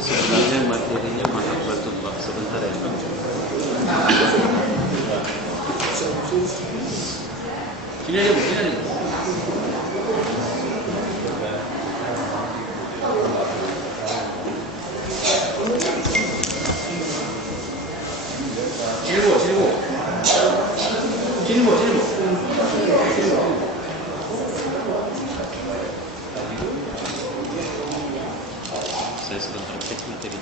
Sebenarnya materinya mahabbatullah sebentar ya Pak. Sini aja Bu, sini aja. Sini Bu, sini Bu. Sini Bu, sini Bu. Saya sedang praktek materi.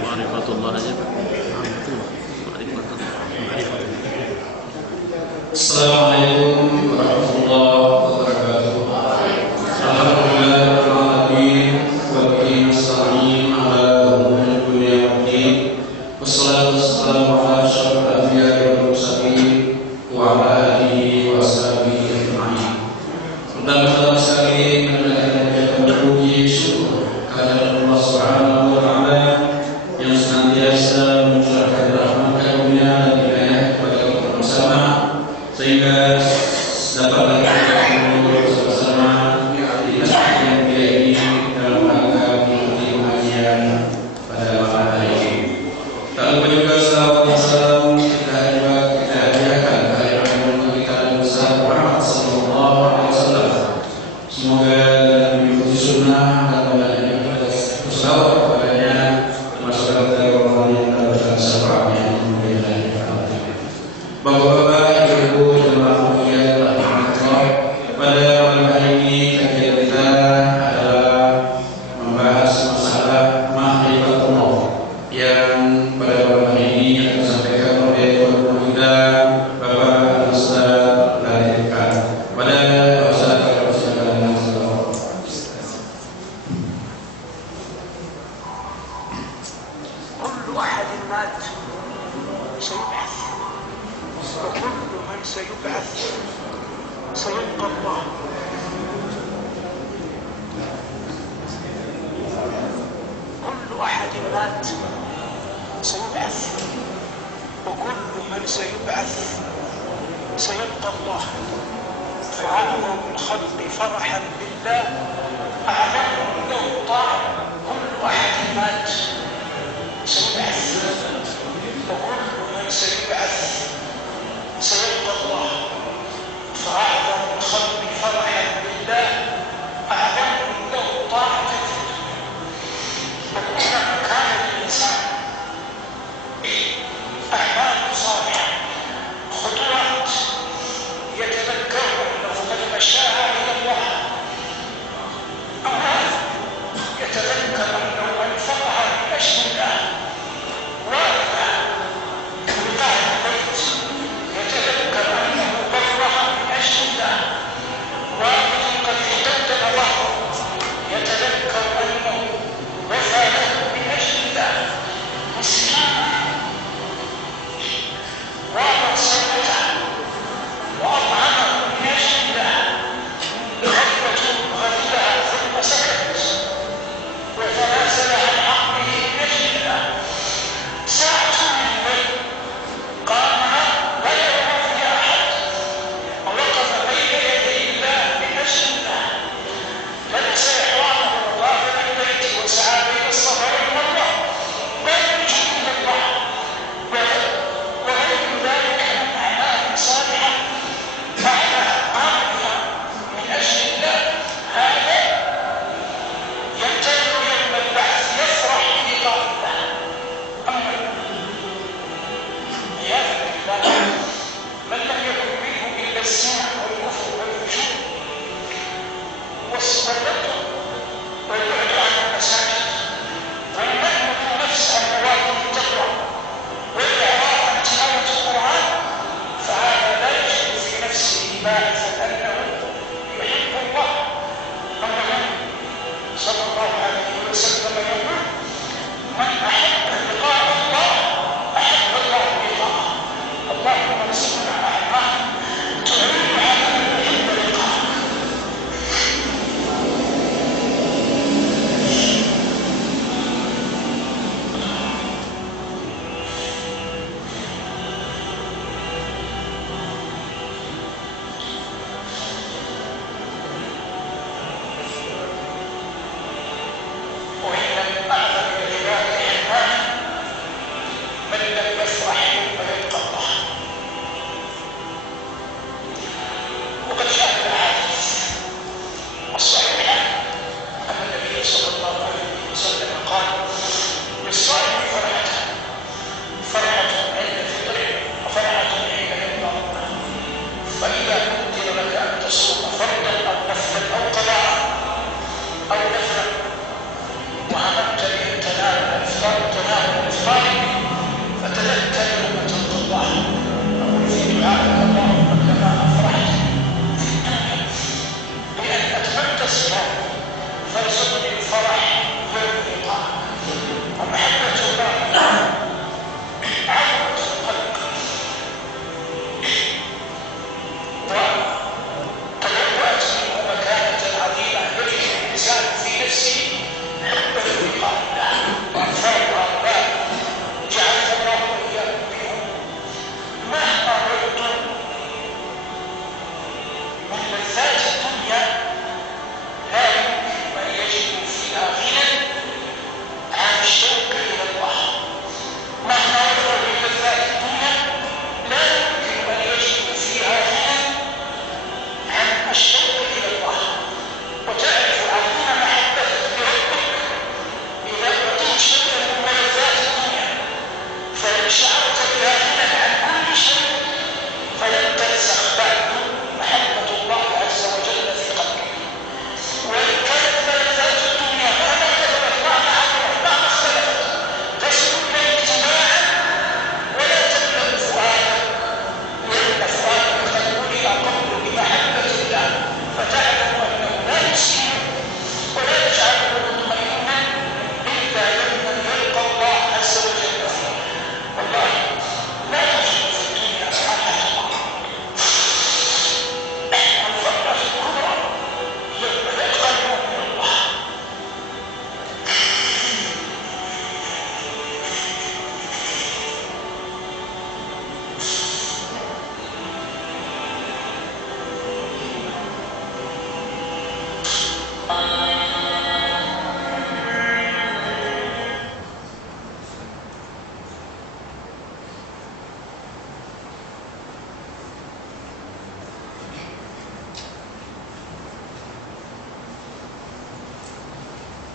Ma'rifatullah aja Pak. Ma'rifatullah. Assalamualaikum warahmatullahi wabarakatuh. Alhamdulillahirabbil alamin wa bihi nasta'in ala umuri dunya waddin. Wassalatu wassalamu ala asyrofil anbiya'i wal mursalin wa ala alihi wa ashabihi ajma'in. Pertama sekali kita memuji syukur kehadirat Allah Subhanahu wa taala yang senantiasa mencurahkan rahmat karunia dan hidayah kepada kita bersama, sehingga dapat kita bersama-sama di masjid yang mulia ini dalam rangka mengikuti pengajian pada malam hari ini. Tak lupa juga salawat dan salam kita hadiahkan kehadiran Nabi kita Nabi besar Muhammad sallallahu alaihi wasallam. Semoga dalam mengikuti sunnah dan banyaknya kita bersalawat kepadanya termasuk dari orang yang mendapatkan syafaatnya. Bapak-bapak, ibu-ibu, jemaah mulia وكل من سيبعث سيلقى الله. كل أحد مات سيبعث، وكل من سيبعث سيلقى الله. فأعظم الخلق فرحا بالله أعظم له طاعة. كل أحد مات سيبعث، وكل من سيبعث سيلقى الله. فأعظم الخلق فرحا بالله أعظم له طاعة. وإذا كان الإنسان أعمال صالحة خطوات يتذكر أنه قد مشاها إلى الله، أو يتذكر أنه أنفقها من أجل الله، وارد بقاع البيت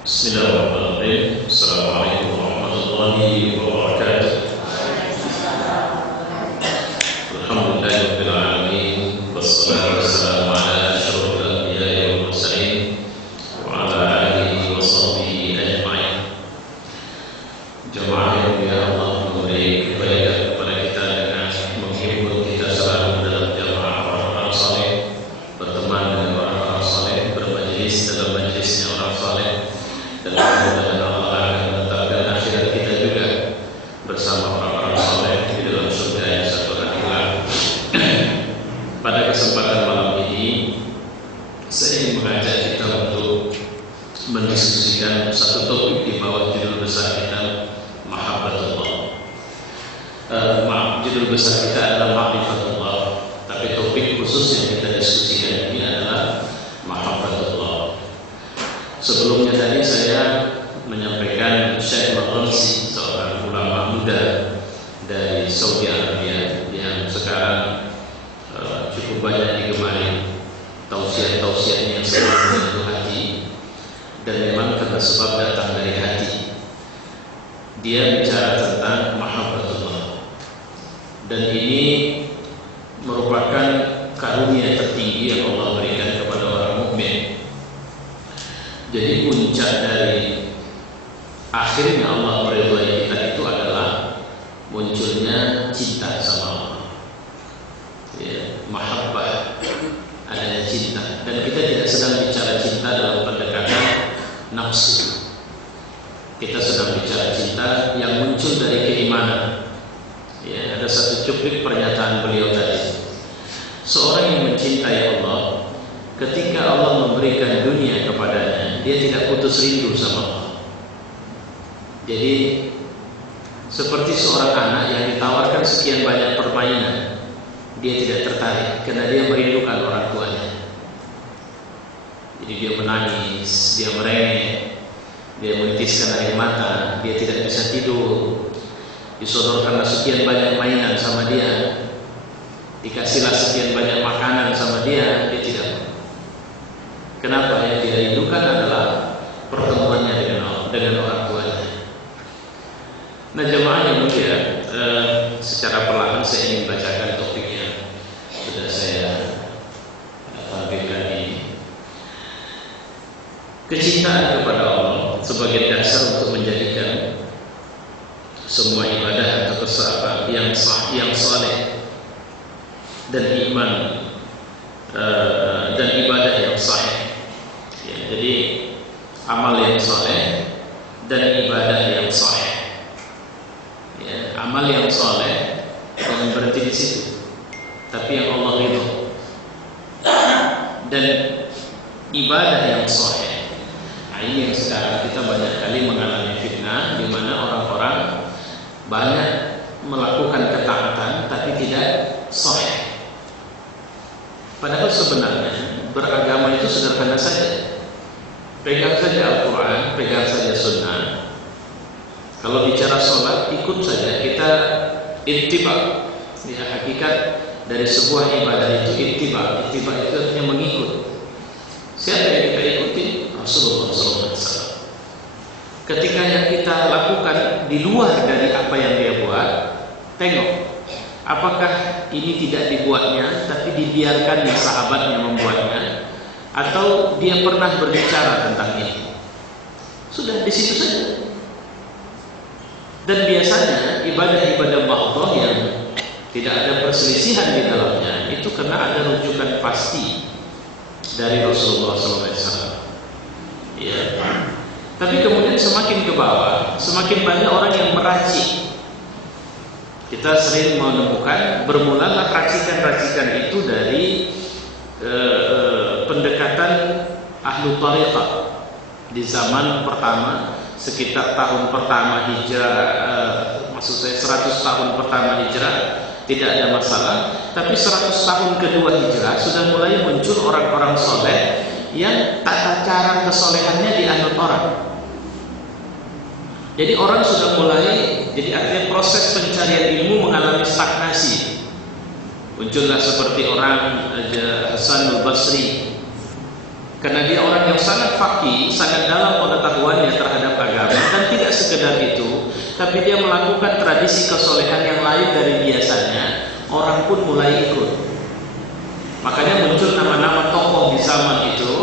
Bismillahirrahmanirrahim. Assalamualaikum warahmatullahi wabarakatuh. Alhamdulillahirabbil alamin, wassalatu wassalamu ala asyrofil anbiya'i wal mursalin wa ala alihi wa sahbihi ajma'in. Jemaah yang mulia, Allah memberi kebaikan kepada kita dengan menghimpun kita selalu dalam jamaah orang-orang saleh, berteman dengan orang-orang saleh, bermajlis dalam majlisnya orang saleh, dan mudah-mudahan Allah akan menetapkan akhirat kita juga bersama orang-orang saleh di dalam surga yang satu hari kelak. Pada kesempatan malam ini saya ingin mengajak kita untuk mendiskusikan satu topik di bawah judul besar kita Mahabbatullah. Judul besar kita adalah Ma'rifatullah, tapi topik khusus yang kita diskusikan ini adalah Mahabbatullah. Sebelumnya tadi saya menyampaikan Syekh Al-Ramsi, seorang ulama muda dari Saudi Arabia yang sekarang cukup banyak digemari tausiah-tausiahnya yang selalu menyentuh hati, dan memang karena sebab datang dari hati. Dia bicara tentang Mahabbatullah, dan ini merupakan karunia tertinggi yang Allah berikan kepada orang mukmin. Jadi puncak dari akhirnya Allah meridhai kita itu adalah munculnya cinta sama Allah, ya, mahabbah, adanya cinta. Dan kita tidak sedang bicara cinta dalam pendekatan nafsu. Kita sedang bicara cinta yang muncul dari keimanan. Ya, ada satu cuplik pernyataan beliau tadi. Seorang yang mencintai Allah, ketika Allah memberikan dunia kepadanya, dia tidak putus rindu sama Allah. Jadi seperti seorang anak yang ditawarkan sekian banyak permainan, dia tidak tertarik karena dia merindukan orang tuanya. Jadi dia menangis, dia merengek, dia menitiskan air mata, dia tidak bisa tidur. Disodorkanlah sekian banyak mainan sama dia, dikasihlah sekian banyak makanan sama dia, dia tidak. Kenapa? Yang dia rindukan adalah pertemuannya dengan orang tuanya. Nah, jemaah yang mulia, secara perlahan saya ingin bacakan topik yang sudah saya tampilkan ini. Kecintaan kepada Allah sebagai dasar untuk menjadikan semua ibadah atau kesalahan yang sah, yang saleh, dan iman dan ibadah yang sahih. Ya, jadi amal yang saleh dan ibadah yang sahih. Ya, amal yang saleh jangan berhenti di situ, tapi yang Allah ridho, dan ibadah yang sahih. Nah, ini yang sekarang kita banyak kali mengalami fitnah, di mana orang-orang banyak melakukan ketaatan tapi tidak sahih. Padahal sebenarnya beragama itu sederhana saja. Pegang saja Al-Quran, pegang saja Sunnah. Kalau bicara sholat, ikut saja. Kita ittiba. Ya, hakikat dari sebuah ibadah itu ittiba. Ittiba itu artinya mengikut. Siapa yang kita ikuti? Rasulullah SAW. Ketika yang kita lakukan di luar dari apa yang dia buat, tengok apakah ini tidak dibuatnya tapi dibiarkannya sahabatnya membuatnya, atau dia pernah berbicara tentang ini. Sudah di situ saja. Dan biasanya ibadah-ibadah mahdhah yang tidak ada perselisihan di dalamnya itu karena ada rujukan pasti dari Rasulullah SAW. Ya. Tapi kemudian semakin ke bawah, semakin banyak orang yang meracik. Kita sering menemukan bermulalah racikan-racikan itu dari pendekatan ahlu tariqah di zaman pertama, sekitar tahun pertama hijrah, maksud saya 100 tahun pertama hijrah tidak ada masalah, tapi 100 tahun kedua hijrah sudah mulai muncul orang-orang soleh yang tata cara kesolehannya dianut orang. Jadi orang sudah mulai, jadi artinya proses pencarian ilmu mengalami stagnasi. Muncullah seperti orang Hasan al-Basri. Karena dia orang yang sangat faqih, sangat dalam pengetahuannya terhadap agama, dan tidak sekedar itu, tapi dia melakukan tradisi kesolehan yang lain dari biasanya. Orang pun mulai ikut. Makanya muncul nama-nama tokoh di zaman itu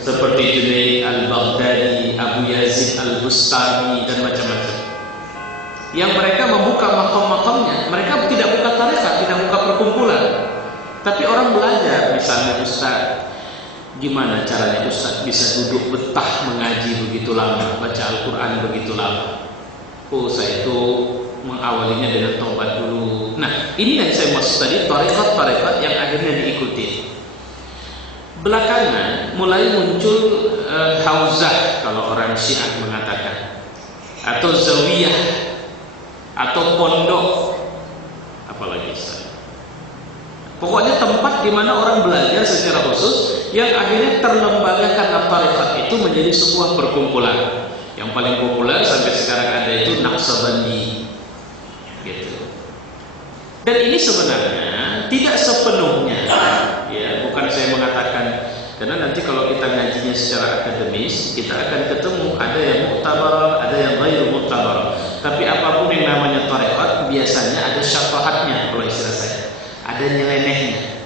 seperti Junaid al-Baghdadi, Abu Yazid al-Bustami, dan macam-macam. Yang mereka membuka makam-makamnya, mereka tidak buka tarekat, tidak buka perkumpulan, tapi orang belajar. Misalnya, Ustaz, gimana caranya Ustaz bisa duduk betah mengaji begitu lama, baca Al-Quran begitu lama? Oh, saya itu mengawalinya dengan taubat dulu. Nah, ini yang saya maksud tadi, tarekat-tarekat yang akhirnya diikuti. Belakangan mulai muncul hauzah, kalau orang Syiah mengatakan, atau zawiyah, atau pondok, apalagi Ustaz. Pokoknya tempat di mana orang belajar secara khusus, yang akhirnya terlembagakan tarekat itu menjadi sebuah perkumpulan. Yang paling populer sampai sekarang ada itu Naqsabandi, gitu. Dan ini sebenarnya tidak sepenuhnya, ya, bukan saya mengatakan, karena nanti kalau kita ngajinya secara akademis, kita akan ketemu ada yang muktabar, ada yang ghairu muktabar. Tapi apapun yang namanya tarekat, biasanya ada syafaatnya, kalau istilah saya, ada nyelenehnya.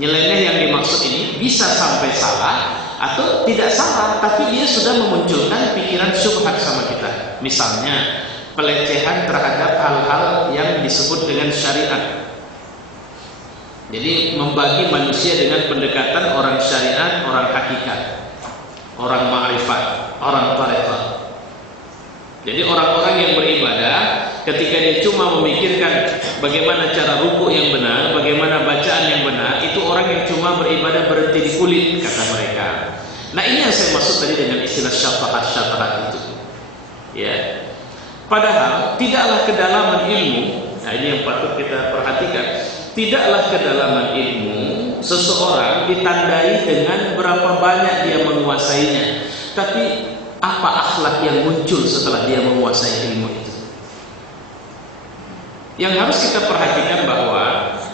Nyeleneh yang dimaksud ini bisa sampai salah atau tidak salah, tapi dia sudah memunculkan pikiran syubhat sama kita. Misalnya pelecehan terhadap hal-hal yang disebut dengan syariat. Jadi membagi manusia dengan pendekatan orang syariat, orang hakikat, orang ma'rifat, orang tarekat. Jadi orang-orang yang beribadah, ketika dia cuma memikirkan bagaimana cara rukuk yang benar, bagaimana bacaan yang benar, itu orang yang cuma beribadah berhenti di kulit, kata mereka. Nah, ini yang saya maksud tadi dengan istilah syafaat itu. Ya. Padahal tidaklah kedalaman ilmu, nah ini yang patut kita perhatikan, tidaklah kedalaman ilmu seseorang ditandai dengan berapa banyak dia menguasainya, tapi apa akhlak yang muncul setelah dia menguasai ilmu itu. Yang harus kita perhatikan bahwa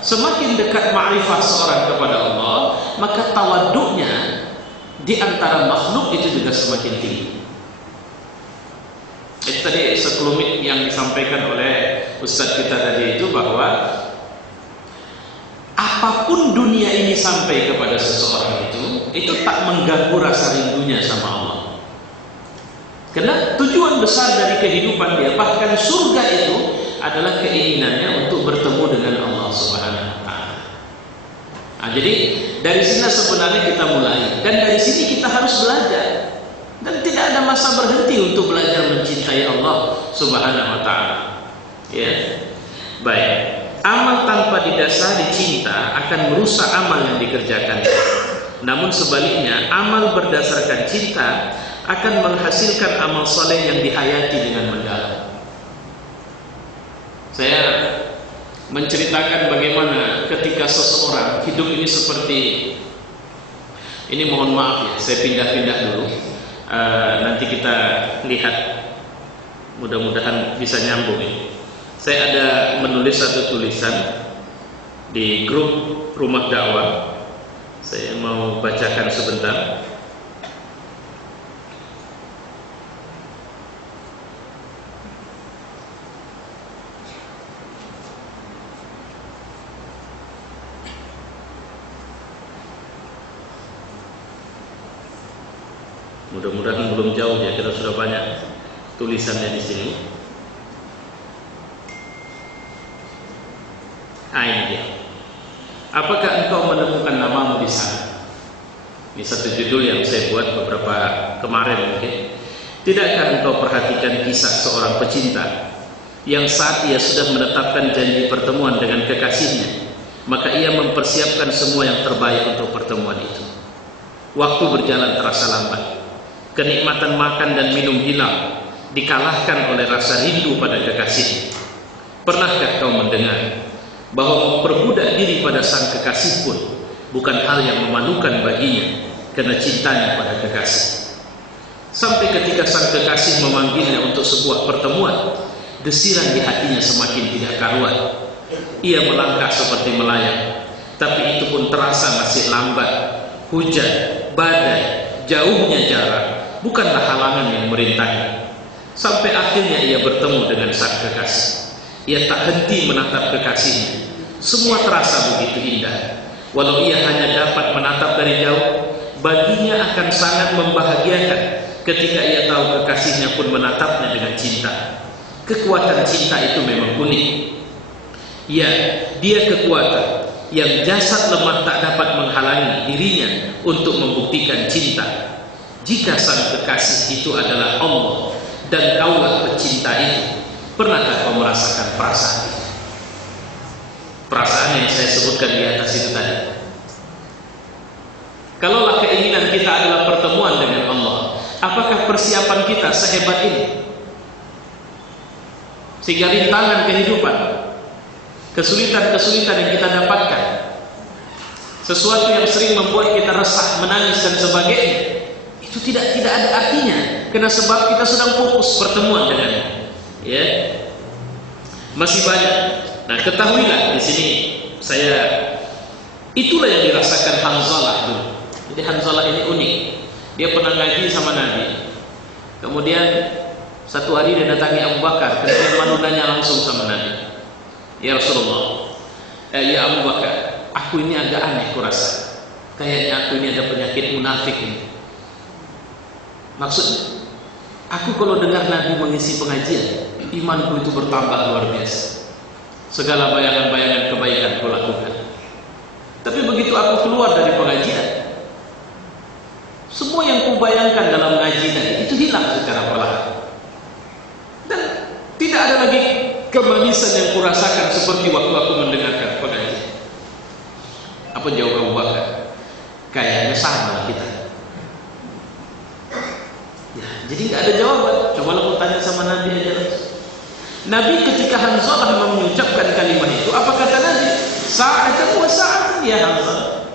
semakin dekat ma'rifah seorang kepada Allah, maka tawaduknya di antara makhluk itu juga semakin tinggi. Itu tadi sekelumit yang disampaikan oleh Ustadz kita tadi itu, bahwa apapun dunia ini sampai kepada seseorang itu tak mengganggu rasa rindunya sama Allah. Karena tujuan besar dari kehidupan dia, bahkan surga itu adalah keinginannya untuk bertemu dengan Allah Subhanahu wa taala. Nah, jadi dari sini sebenarnya kita mulai, dan dari sini kita harus belajar. Dan tidak ada masa berhenti untuk belajar mencintai Allah Subhanahu wa taala. Ya. Baik. Amal tanpa didasari cinta akan merusak amal yang dikerjakan. Namun sebaliknya, amal berdasarkan cinta akan menghasilkan amal soleh yang dihayati dengan mendalam. Saya menceritakan bagaimana ketika seseorang hidup ini seperti ini, mohon maaf ya, saya pindah-pindah dulu. Nanti kita lihat, mudah-mudahan bisa nyambung ini. Saya ada menulis satu tulisan di grup Rumah Dakwah. Saya mau bacakan sebentar. Mudah-mudahan belum jauh ya, kita sudah banyak tulisannya di sini. Ini dia. Apakah engkau menemukan namamu di sana? Ini satu judul yang saya buat beberapa kemarin mungkin. Tidakkah engkau perhatikan kisah seorang pecinta yang saat ia sudah menetapkan janji pertemuan dengan kekasihnya, maka ia mempersiapkan semua yang terbaik untuk pertemuan itu. Waktu berjalan terasa lambat. Kenikmatan makan dan minum hilang, dikalahkan oleh rasa rindu pada kekasih. Pernahkah kau mendengar bahwa memperbudak diri pada sang kekasih pun bukan hal yang memalukan baginya, karena cintanya pada kekasih. Sampai ketika sang kekasih memanggilnya untuk sebuah pertemuan, desiran di hatinya semakin tidak karuan. Ia melangkah seperti melayang, tapi itu pun terasa masih lambat. hujan, badai, jauhnya jarak bukanlah halangan yang merintangi. Sampai akhirnya ia bertemu dengan sang kekasih. Ia tak henti menatap kekasihnya. Semua terasa begitu indah. Walau ia hanya dapat menatap dari jauh, baginya akan sangat membahagiakan ketika ia tahu kekasihnya pun menatapnya dengan cinta. Kekuatan cinta itu memang unik. Ya, dia kekuatan yang jasad lemah tak dapat menghalangi dirinya untuk membuktikan cinta. Jika sang kekasih itu adalah Allah dan kaulah pecinta itu, pernahkah kau merasakan perasaan itu? Perasaan yang saya sebutkan di atas itu tadi. Kalaulah keinginan kita adalah pertemuan dengan Allah, apakah persiapan kita sehebat ini? Sehingga rintangan kehidupan, kesulitan-kesulitan yang kita dapatkan, sesuatu yang sering membuat kita resah, menangis dan sebagainya, itu tidak ada artinya, karena sebab kita sedang fokus pertemuan dengannya. Ya, masih banyak. Nah, ketahuilah di sini itulah yang dirasakan Hanzalah dulu. Jadi Hanzalah ini unik. Dia pernah ngaji sama Nabi. Kemudian satu hari dia datangi Abu Bakar, kemudian manunanya langsung sama Nabi. Ya Rasulullah, ya Abu Bakar, aku ini agak aneh kurasa. Kayaknya aku ini ada penyakit munafik ini. Maksudnya, aku kalau dengar Nabi mengisi pengajian, imanku itu bertambah luar biasa. Segala bayangan-bayangan kebaikan aku lakukan. Tapi begitu aku keluar dari pengajian, semua yang kubayangkan dalam ngaji tadi itu hilang secara perlahan. Dan tidak ada lagi kemanisan yang kurasakan seperti waktu aku mendengarkan pengajian. Apa jawab Abu Bakar? Kayaknya sama lah kita. Ya, jadi nggak ada jawaban. Coba aku tanya sama Nabi aja langsung. Nabi ketika Hanzalah mengucapkan kalimat itu, apa kata Nabi? Sa'atan wa sa'atan ya Hanzalah.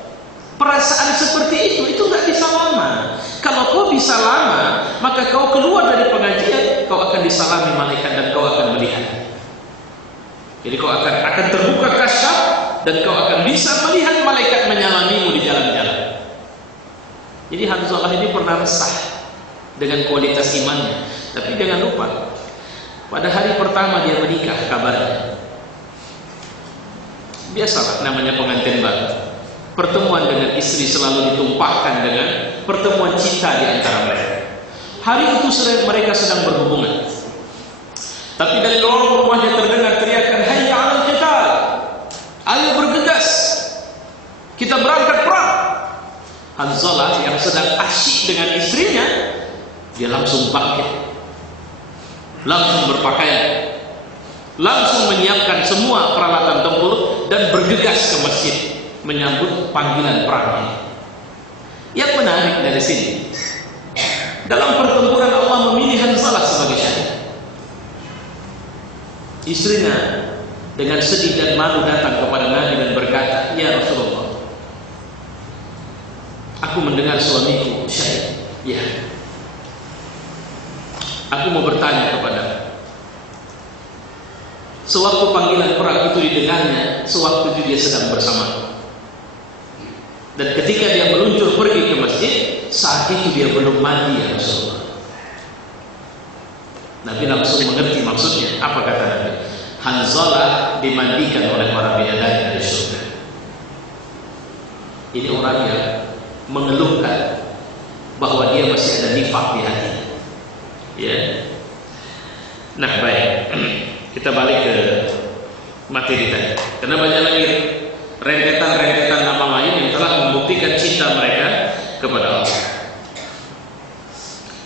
Perasaan seperti itu nggak bisa lama. Kalau kau bisa lama, maka kau keluar dari pengajian, kau akan disalami malaikat dan kau akan melihat. Jadi kau akan terbuka kasyaf dan kau akan bisa melihat malaikat menyalamimu di jalan-jalan. Jadi Hanzalah ini pernah resah dengan kualitas imannya. Tapi jangan lupa, pada hari pertama dia menikah, kabarnya biasalah namanya pengantin baru. Pertemuan dengan istri selalu ditumpahkan dengan pertemuan cinta di antara mereka. Hari itu mereka sedang berhubungan. Tapi dari lorong rumahnya terdengar teriakan, hayya 'alal qital. Ayo bergegas. Kita berangkat perang. Hanzalah yang sedang asyik dengan istrinya, dia langsung bangkit. Langsung berpakaian. Langsung menyiapkan semua peralatan tempur dan bergegas ke masjid menyambut panggilan perang ini. Yang menarik dari sini, dalam pertempuran Allah memilih Hanzalah sebagai syahid. Istrinya dengan sedih dan malu datang kepada Nabi dan berkata, ya Rasulullah, aku mendengar suamiku syahid. Ya, aku mau bertanya kepada. Sewaktu panggilan perang itu didengarnya, sewaktu itu dia sedang bersama. Dan ketika dia meluncur pergi ke masjid, saat itu dia belum mati ya Rasulullah. Nabi langsung mengerti maksudnya. Apa kata Nabi? Hanzalah dimandikan oleh para bidadari dari surga. Ini orang yang mengeluhkan bahwa dia masih ada nifak di hati. Ya. Nah, baik. Kita balik ke materi tadi. Karena banyak lagi rentetan-rentetan nama lain yang telah membuktikan cinta mereka kepada Allah.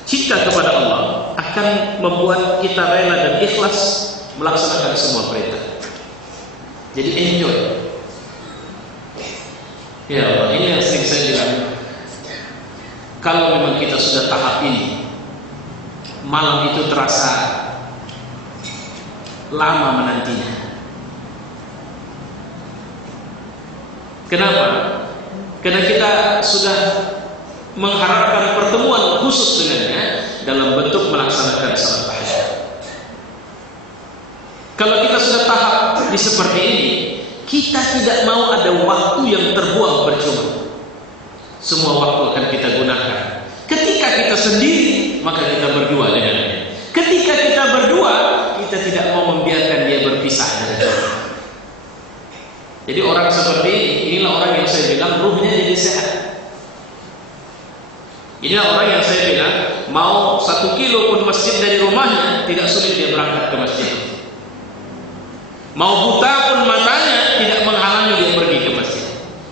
Cinta kepada Allah akan membuat kita rela dan ikhlas melaksanakan semua perintah. Jadi enjoy. Ya Allah, ini yang sering saya bilang. Kalau memang kita sudah tahap ini, malam itu terasa lama menantinya. Kenapa? Karena kita sudah mengharapkan pertemuan khusus dengannya dalam bentuk melaksanakan salat tahajud. Kalau kita sudah tahap di seperti ini, kita tidak mau ada waktu yang terbuang percuma. semua waktu akan kita gunakan. Ketika kita sendiri, maka kita berdua dengannya. Ketika kita berdua, kita tidak mau membiarkan dia berpisah dari kita. Jadi orang seperti ini, inilah orang yang saya bilang ruhnya jadi sehat. Inilah orang yang saya bilang mau 1 kilo pun masjid dari rumahnya, tidak sulit dia berangkat ke masjid. Mau buta pun matanya, tidak menghalangi dia pergi ke masjid.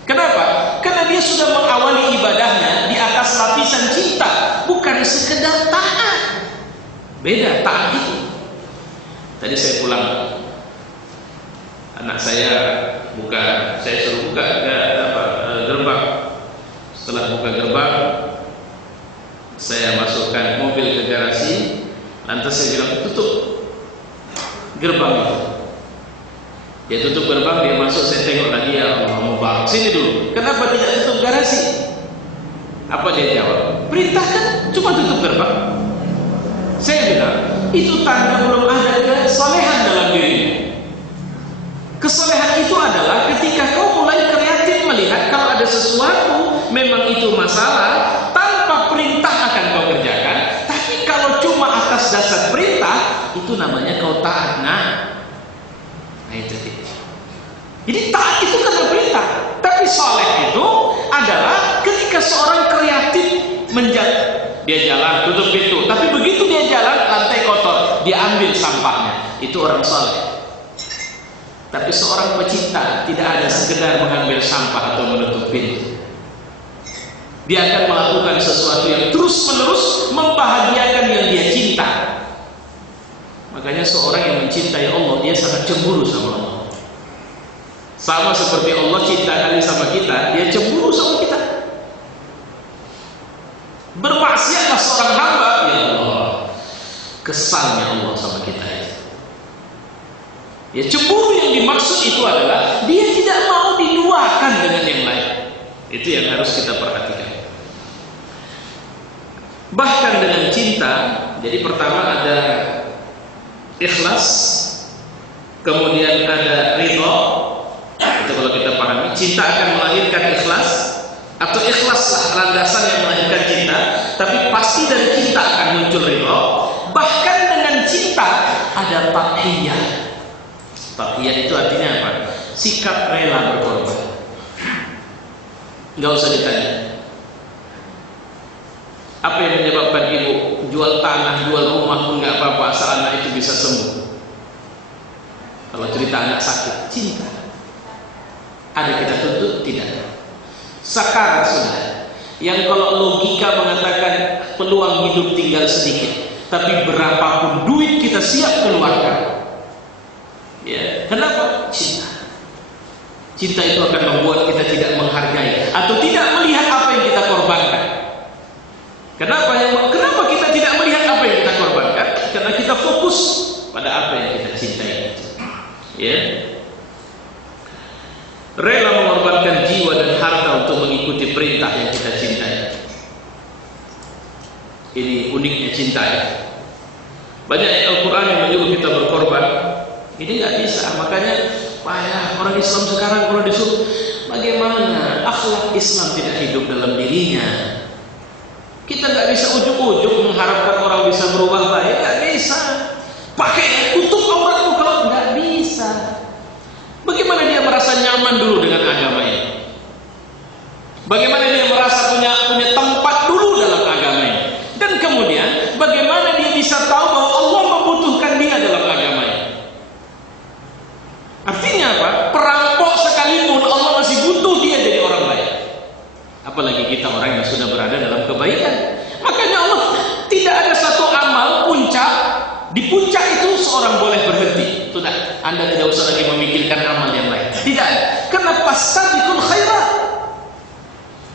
Kenapa? Karena dia sudah mengawali ibadahnya di atas lapisan cinta, bukan sekedar taat. Beda taat itu. Tadi saya pulang, anak saya suruh buka gerbang. Setelah buka gerbang, saya masukkan mobil ke garasi. Lantas saya bilang, tutup gerbang itu. Dia tutup gerbang, dia masuk, saya tengok lagi, ya Allah Mubarak, sini dulu. Kenapa tidak tutup garasi? Apa dia jawab? Perintahkan, cuma tutup gerbang. Saya bilang, itu tanda belum ada kesolehan dalam dirimu. Kesolehan itu adalah ketika kau mulai kreatif melihat kalau ada sesuatu, memang itu masalah, tanpa perintah akan kau kerjakan. Tapi kalau cuma atas dasar perintah, itu namanya kau taat. Nah itu dia. Jadi taat itu karena perintah, tapi soleh itu adalah ketika seorang kreatif menjaga, dia jalan tutup pintu, tapi begitu dia jalan lantai kotor, dia ambil sampahnya, itu orang soleh. Tapi seorang pecinta tidak ada sekedar mengambil sampah atau menutup pintu. Dia akan melakukan sesuatu yang terus menerus membahagiakan yang dia cinta. Makanya seorang yang mencintai Allah, dia sangat cemburu sama Allah. Sama seperti Allah cinta kali sama kita, dia cemburu sama kita. Bermaksiatlah seorang hamba, ya Allah, kesalnya Allah sama kita. Ya, cemburu yang dimaksud itu adalah dia tidak mau diduakan dengan yang lain. Itu yang harus kita perhatikan. Bahkan dengan cinta, jadi pertama ada ikhlas, kemudian ada ridho. Itu kalau kita pahami, cinta akan melahirkan ikhlas, atau ikhlaslah landasan yang melahirkan cinta. Tapi pasti dari cinta akan muncul ridho. Bahkan dengan cinta ada taqiyah. Taqiyah itu artinya apa? Sikap rela berkorban. Nggak usah ditanya. Apa yang menyebabkan ibu jual tanah, jual rumah pun nggak apa-apa asal anak itu bisa sembuh? Kalau cerita anak sakit, cinta. Ada kita tuntut? Tidak. Sakarat sudah. Yang kalau logika mengatakan peluang hidup tinggal sedikit, tapi berapapun duit kita siap keluarkan. Ya, kenapa? Cinta. Cinta itu akan membuat kita tidak menghargai atau tidak melihat apa yang kita korbankan. Kenapa kita tidak melihat apa yang kita korbankan? Karena kita fokus pada apa yang kita cintai. Ya. Rela mengorbankan jiwa dan harta untuk mengikuti perintah yang kita cintai. Ini uniknya cinta ya. Banyak ayat Al-Quran yang menyuruh kita berkorban. Ini nggak bisa. Makanya payah orang Islam sekarang kalau disuruh bagaimana akhlak Islam tidak hidup dalam dirinya. Kita nggak bisa ujuk-ujuk mengharapkan orang bisa berubah baik. Nggak bisa. Pakai tutup auratmu kalau nggak bisa. Bagaimana dia merasa nyaman dulu dengan agama ini? Bagaimana dia merasa punya tempat dulu dalam agama ini? Dan kemudian bagaimana dia bisa tahu bahwa Allah membutuhkan dia dalam agama ini? Artinya apa? Perampok sekalipun Allah masih butuh dia jadi orang baik. Apalagi kita orang yang sudah berada dalam kebaikan. Makanya Allah tidak ada satu amal puncak. Di puncak itu seorang boleh berhenti. Sudah, Anda tidak usah lagi memikirkan amal yang lain. Tidak. Karena fastabiqul khairat.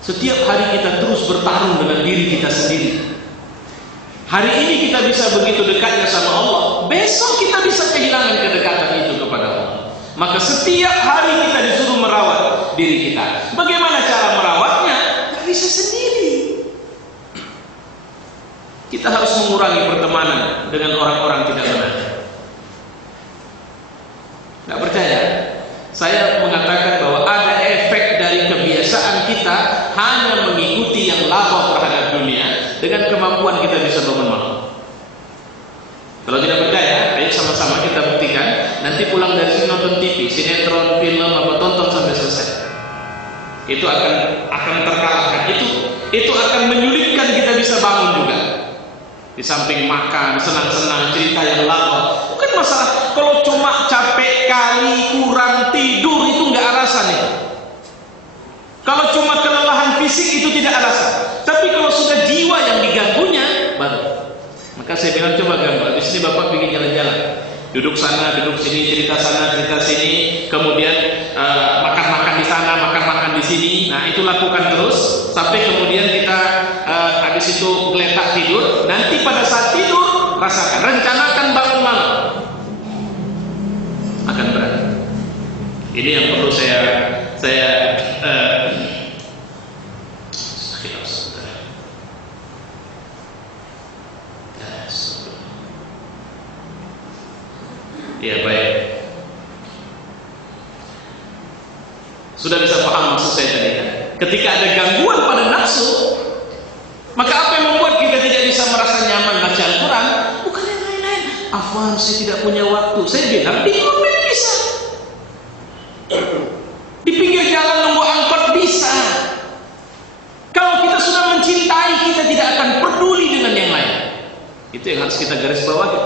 Setiap hari kita terus bertarung dengan diri kita sendiri. Hari ini kita bisa begitu dekatnya sama Allah. Besok kita bisa kehilangan kedekatan itu kepada Allah. Maka setiap hari kita disuruh merawat diri kita. Bagaimana cara merawatnya? Gak bisa sendiri. Kita harus mengurangi pertemanan dengan orang-orang tidak benar. Gak percaya? Saya mengatakan bahwa ada efek dari kebiasaan kita hanya mengikuti dengan kemampuan kita bisa bangun malam. Kalau tidak percaya, ayo sama-sama kita buktikan. Nanti pulang dari sini nonton TV, sinetron, film, apa, tonton sampai selesai. Itu akan terkalahkan. Itu akan menyulitkan kita bisa bangun juga. Di samping makan, senang-senang, cerita yang lama. Bukan masalah kalau cuma capek kali, kurang tidur, itu nggak alasan itu. Kalau cuma kelelahan fisik itu tidak alasan. Tapi kalau sudah jiwa yang diganggunya, baru. Maka saya bilang coba ganggu. Habis ini Bapak bikin jalan-jalan. Duduk sana, duduk sini, cerita sana, cerita sini. Kemudian makan-makan di sana, makan-makan di sini. Nah itu lakukan terus. Sampai kemudian kita habis itu geletak tidur. Nanti pada saat tidur, rasakan. Rencanakan bangun malam. Akan berat. Ini yang perlu saya ya baik. Sudah bisa paham maksud saya tadi kan? Ketika ada gangguan pada nafsu, maka apa yang membuat kita tidak bisa merasa nyaman baca Al-Quran? Bukan yang lain-lain. Afwan, saya tidak punya waktu. Saya bilang di mobil bisa, di pinggir jalan nunggu angkot bisa. Kalau kita sudah mencintai, kita tidak akan peduli dengan yang lain. Itu yang harus kita garis bawahi.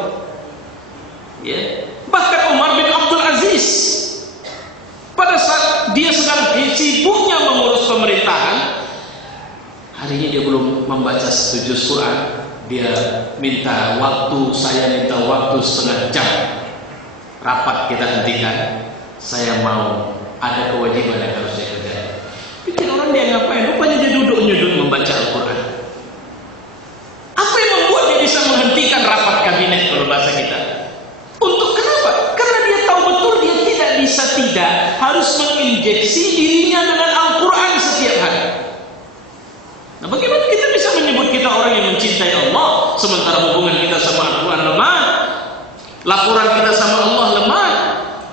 Ya. Bahkan Umar bin Abdul Aziz pada saat dia sedang sibuknya mengurus pemerintahan, hari ini dia belum membaca 1 juz Quran. Dia minta waktu, saya minta waktu setengah jam. Rapat kita hentikan. Saya mau, ada kewajiban yang harus saya kerjakan. Pikir orang dia ngapain? Rupanya dia duduk membaca Al-Quran. Apa yang membuat dia bisa menghentikan rapat kabinet kalau bahasa kita? Untuk kenapa? Karena dia tahu betul dia tidak harus menginjeksi dirinya dengan Al-Quran setiap hari. Nah, bagaimana kita bisa menyebut kita orang yang mencintai Allah sementara hubungan kita sama Al-Quran lemah, laporan kita sama Allah lemah,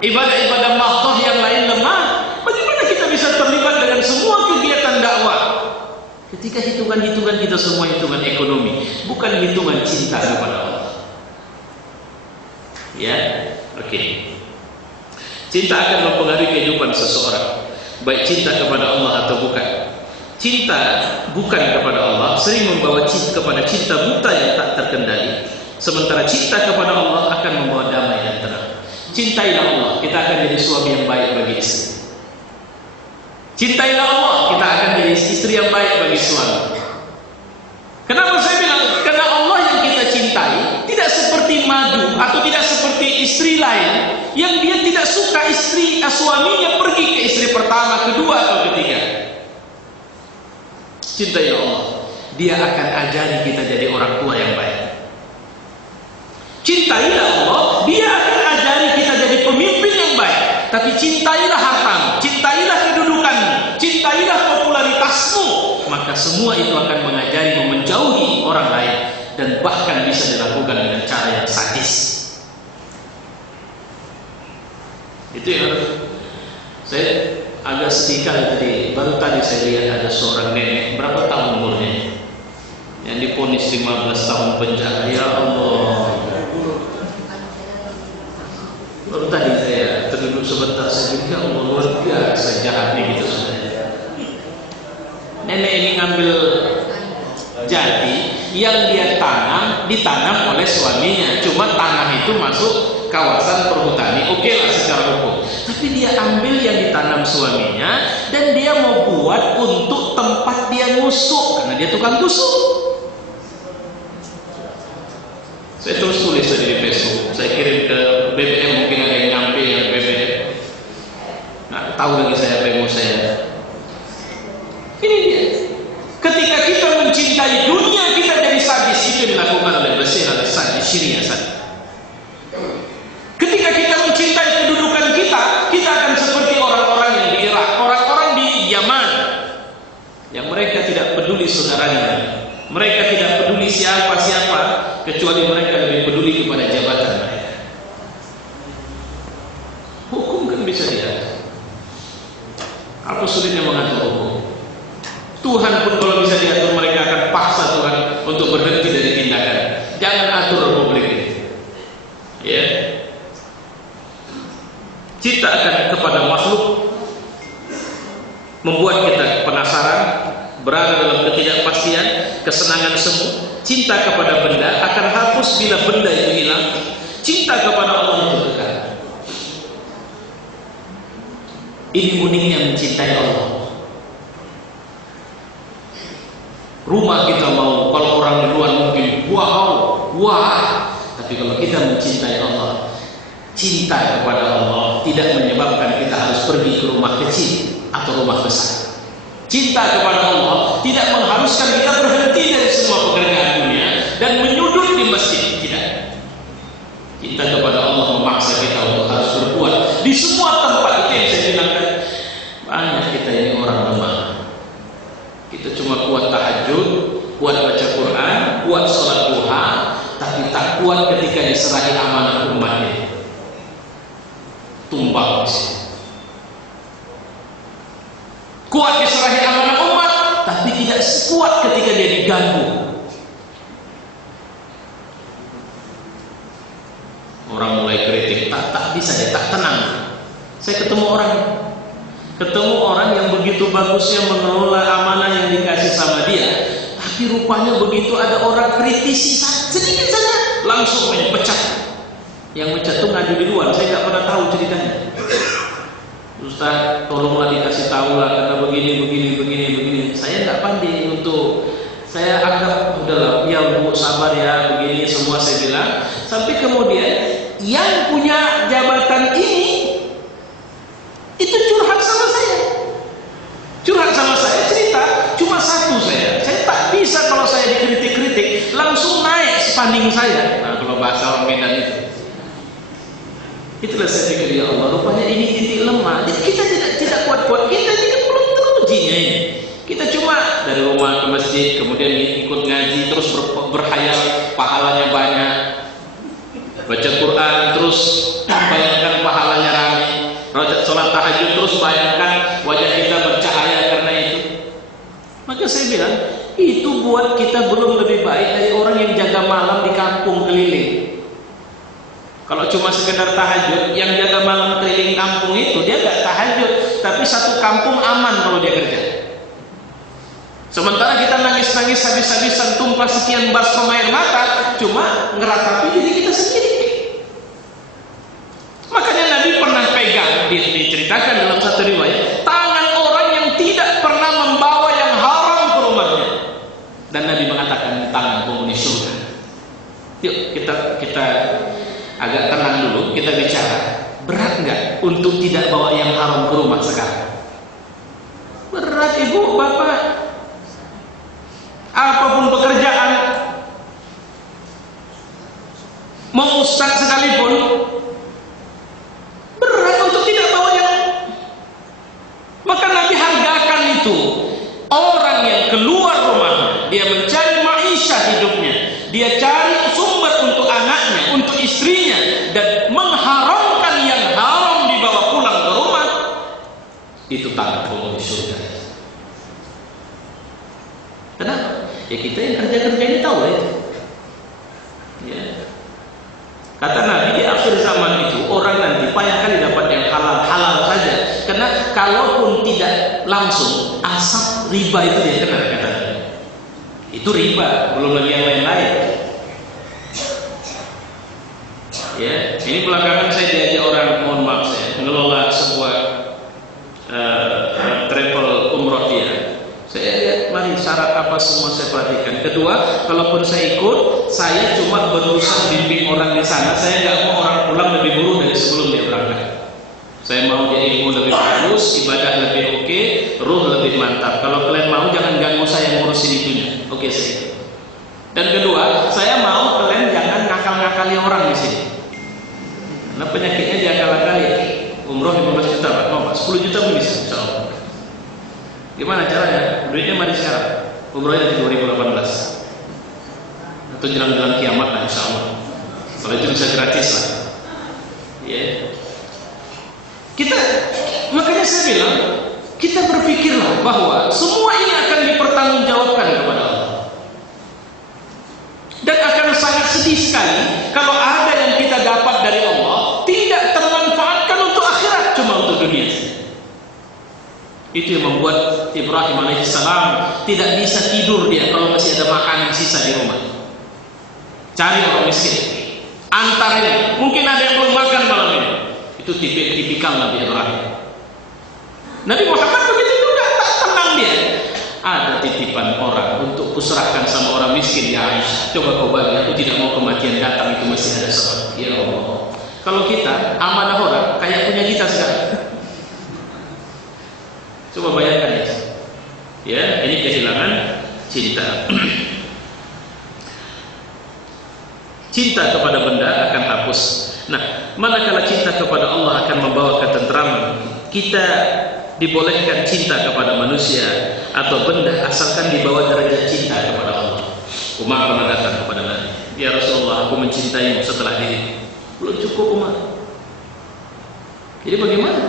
ibadah-ibadah mahdoh yang lain lemah? Bagaimana kita bisa terlibat dengan semua kegiatan dakwah ketika hitungan-hitungan kita semua hitungan ekonomi, bukan hitungan cinta kepada Allah? Ya, oke. Cinta akan mempengaruhi kehidupan seseorang, baik cinta kepada Allah atau bukan. Cinta bukan kepada Allah sering membawa cinta kepada cinta buta yang tak terkendali, sementara cinta kepada Allah akan membawa damai dan tenang. Cintailah Allah, kita akan jadi suami yang baik bagi istri. Cintailah Allah, kita akan jadi istri yang baik bagi suami. Kenapa saya bilang? Karena Allah yang kita cintai tidak seperti madu atau tidak seperti istri lain yang dia tidak suka suaminya pergi ke istri pertama, kedua atau ketiga. Cintai Allah, dia akan ajari kita jadi orang tua yang baik. Cintailah Allah, dia akan ajari kita jadi pemimpin yang baik. Tapi cintailah hartamu, cintailah kedudukanmu, cintailah popularitasmu, maka semua itu akan mengajarimu menjauhi orang lain dan bahkan bisa dilakukan dengan cara yang sadis. Itu yang saya agak sedih tadi. Baru tadi saya lihat ada seorang nenek, berapa tahun umurnya, yang divonis 15 tahun penjara. Ya Allah. Baru tadi saya terduduk sebentar, saya pikir Allah luar biasa jahatnya gitu saudara. Nenek ini ngambil jati yang dia ditanam oleh suaminya. Cuma tanah itu masuk kawasan perhutani, oke lah secara hukum. Tapi dia ambil yang ditanam suaminya dan dia mau buat untuk tempat dia ngusuk, karena dia tukang tusuk. Saya tulis tadi di Facebook, saya kirim ke BBM, mungkin ada yang nyampe yang BBM. Nah, tahu lagi saya apa saya. Ini dia. Ketika kita mencintai dunia, kita jadi sadis. Itu dilakukan oleh Bashir al-Assad di Syria saat. Ketika kita mencintai kedudukan kita akan seperti orang-orang yang di Irak, orang-orang di Yaman, yang mereka tidak peduli saudaranya. Mereka tidak peduli siapa-siapa, kecuali mereka lebih peduli kepada jabatan mereka. Hukum kan bisa diatur. Apa sulitnya mengatur hukum? Tuhan pun kalau bisa diatur, mereka akan paksa Tuhan untuk membuat kita penasaran, berada dalam ketidakpastian, kesenangan semu. Cinta kepada benda akan hapus bila benda itu hilang. Cinta kepada Allah itu kekal. Ini uniknya mencintai Allah. Rumah kita mau, kalau orang di luar mungkin wah, tapi kalau kita mencintai Allah, cinta kepada Allah tidak menyebabkan kita harus pergi ke rumah kecil atau rumah besar. Cinta kepada Allah tidak mengharuskan kita berhenti dari semua pekerjaan dunia dan menyudut di masjid. Tidak. Cinta kepada Allah memaksa kita untuk harus berbuat di semua tempat. Itu yang saya bilang. Banyak kita ini orang lemah. Kita cuma kuat tahajud, kuat baca Quran, kuat sholat duha, tapi tak kuat ketika diserahi amanah umatnya. Tumbang. Kuat diserahi amanah umat, tapi tidak sekuat ketika dia diganggu. Orang mulai kritik, tak bisa dia, tak tenang. Saya ketemu orang yang begitu bagusnya mengelola amanah yang dikasih sama dia, tapi rupanya begitu ada orang kritisi sedikit saja, langsung pecah. Yang pecah itu ngadu di luar, saya nggak pernah tahu ceritanya. Ustaz, tolonglah dikasih tahu lah karena begini. Saya nggak pandai untuk, saya anggap udahlah, ya Bu sabar ya, begini semua saya bilang. Sampai kemudian yang punya jabatan ini itu curhat sama saya, cerita cuma satu saya tak bisa kalau saya dikritik langsung naik spanding saya. Nah, kalau bahasa orang Medan itu. Itulah saya pikir, ya Allah, rupanya ini titik lemah. Kita tidak kuat-kuat, kita tidak belum terujinya ini. Kita cuma dari rumah ke masjid, kemudian ikut ngaji, terus berkhayal pahalanya banyak. Baca Quran, terus bayangkan pahalanya ramai. Sholat tahajud, terus bayangkan wajah kita bercahaya karena itu. Maka saya bilang, itu buat kita belum lebih baik dari orang yang jaga malam di kampung keliling. Kalau cuma sekedar tahajud, yang jaga malam keliling kampung itu dia nggak tahajud, tapi satu kampung aman kalau dia kerja. Sementara kita nangis-nangis habis-habisan, tumpah sekian baskom air mata, cuma ngeratapi diri kita sendiri. Makanya Nabi pernah pegang, diceritakan dalam satu riwayat, tangan orang yang tidak pernah membawa yang haram ke rumahnya. Dan Nabi mengatakan, tangan penghuni surga. Yuk kita agak tenang dulu, kita bicara. Berat nggak untuk tidak bawa yang haram ke rumah sekarang? Berat ibu, bapak. Apapun pekerjaan, mau ustaz sekalipun, berat untuk tidak bawa yang. Maka Nabi hargakan itu. Orang yang keluar rumahnya, dia mencari maisha hidupnya, dia cari sumber untuk anaknya, untuk istrinya, dan mengharamkan yang haram dibawa pulang ke rumah, itu tangan penghuni surga. Kenapa? Ya kita yang kerja-kerja ini tahu ya. Kata Nabi, di akhir zaman itu orang nanti payah kali dapat yang halal saja. Karena kalaupun tidak langsung, asap riba itu dia kenal, kata Nabi. Itu riba, belum lagi yang lain-lain. Ya, ini belakangan saya diajak orang, mohon maaf, saya mengelola sebuah travel umroh dia. Saya lihat, mari syarat apa semua saya perhatikan. Kedua, kalaupun saya ikut, saya cuma berusaha bimbing orang di sana. Saya nggak mau orang pulang lebih buruk dari sebelum dia berangkat. Saya mau dia ilmu lebih bagus, ibadah lebih oke, ruh lebih mantap. Kalau kalian mau, jangan ganggu saya ngurusin itunya. Oke, saya ikut. Dan kedua, saya mau kalian jangan ngakal-ngakali orang di sini. Karena penyakitnya diakal-akali. Umroh 15 juta, Pak. Mau Pak? 10 juta pun bisa, insya Allah. Gimana caranya? Duitnya mari sekarang. Umrohnya nanti 2018 atau jelang-jelang kiamat lah, insya Allah. Kalau itu bisa gratis lah. Ya. Makanya saya bilang, kita berpikirlah bahwa semua ini akan dipertanggungjawabkan kepada Allah. Dan akan sangat sedih sekali kalau ada yang kita dapat dari Allah tidak termanfaatkan untuk akhirat, cuma untuk dunia. Itu yang membuat Ibrahim alaihissalam tidak bisa tidur dia kalau masih ada makanan sisa di rumah. Cari orang miskin, antarin. Mungkin ada yang belum makan malam ini. Itu tipikal Nabi Ibrahim. Nabi Muhammad begitu juga, tak tenang dia. Ada titipan orang untuk kuserahkan sama orang miskin, ya Aisyah. Coba kau bagi, aku tidak mau kematian datang, itu masih ada sebab. Ya Allah. Kalau kita amanah orang kayak punya kita sekarang. Coba bayangkan ya. Ya, ini kehilangan cinta. Cinta kepada benda akan hapus. Nah, manakala cinta kepada Allah akan membawa ketentraman. Kita dibolehkan cinta kepada manusia atau benda asalkan dibawa derajat cinta kepada Allah. Umar pernah datang kepada Nabi, ya Rasulullah, aku mencintaimu setelah dirimu. Belum cukup Umar. Jadi bagaimana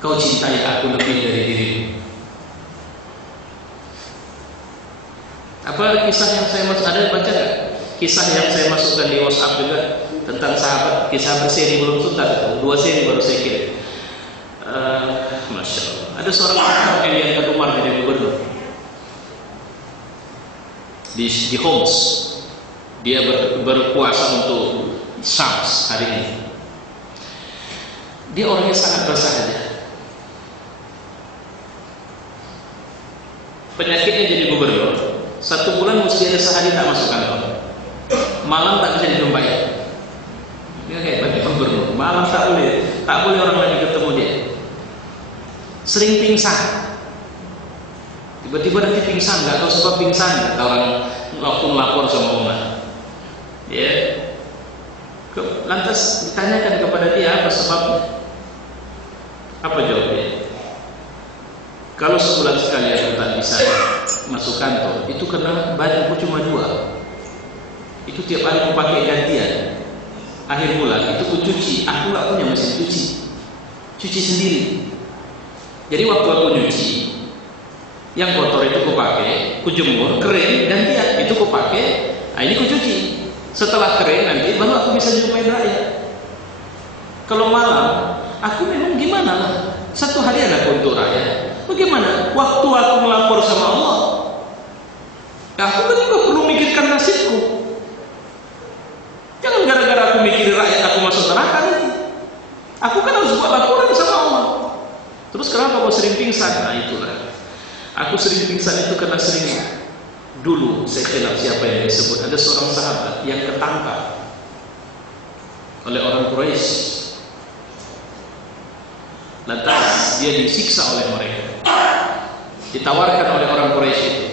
kau cintai aku lebih dari dirimu? Apa kisah yang saya ada baca nggak? Kisah yang saya masukkan di WhatsApp juga tentang sahabat, kisah berseri belum tuntas, 2 seri baru saya kirim. Masya Allah. Ada seorang sahabat yang diangkat Umar jadi gubernur di Homs. Dia berpuasa untuk Syams hari ini. Dia orangnya sangat bersahaja. Penyakitnya jadi gubernur. 1 bulan mesti ada sehari tak masuk kantor. Malam tak bisa dijumpai. Dia kayak bagi gubernur. Malam tak boleh orang lain ketemu dia. Sering pingsan. Tiba-tiba nanti pingsan, nggak tahu sebab pingsan. Kata orang waktu melapor sama Umar. Ya. Lantas ditanyakan kepada dia apa sebabnya? Apa jawabnya? Kalau sebulan sekali aku tak bisa masuk kantor, itu karena bajuku cuma 2. Itu tiap hari aku pakai gantian. Akhir bulan itu aku cuci. Aku nggak punya mesin cuci sendiri. Jadi waktu aku nyuci, yang kotor itu aku pakai, aku jemur, kering, gantian. Itu aku pakai. Nah, ini aku cuci. Setelah kering nanti baru aku bisa jumpai rakyat. Kalau malam, aku memang gimana lah. 1 harian aku untuk rakyat. Bagaimana? Waktu aku melapor sama Allah, aku kan juga perlu mikirkan nasibku. Jangan gara-gara aku mikirin rakyat aku masuk neraka nanti. Aku kan harus buat laporan sama Allah. Terus kenapa kau sering pingsan? Nah itulah. Aku sering pingsan itu karena sering. Dulu saya kenal siapa yang disebut. Ada seorang sahabat yang ketangkap oleh orang Quraisy. Lantas dia disiksa oleh mereka. Ditawarkan oleh orang Quraisy itu,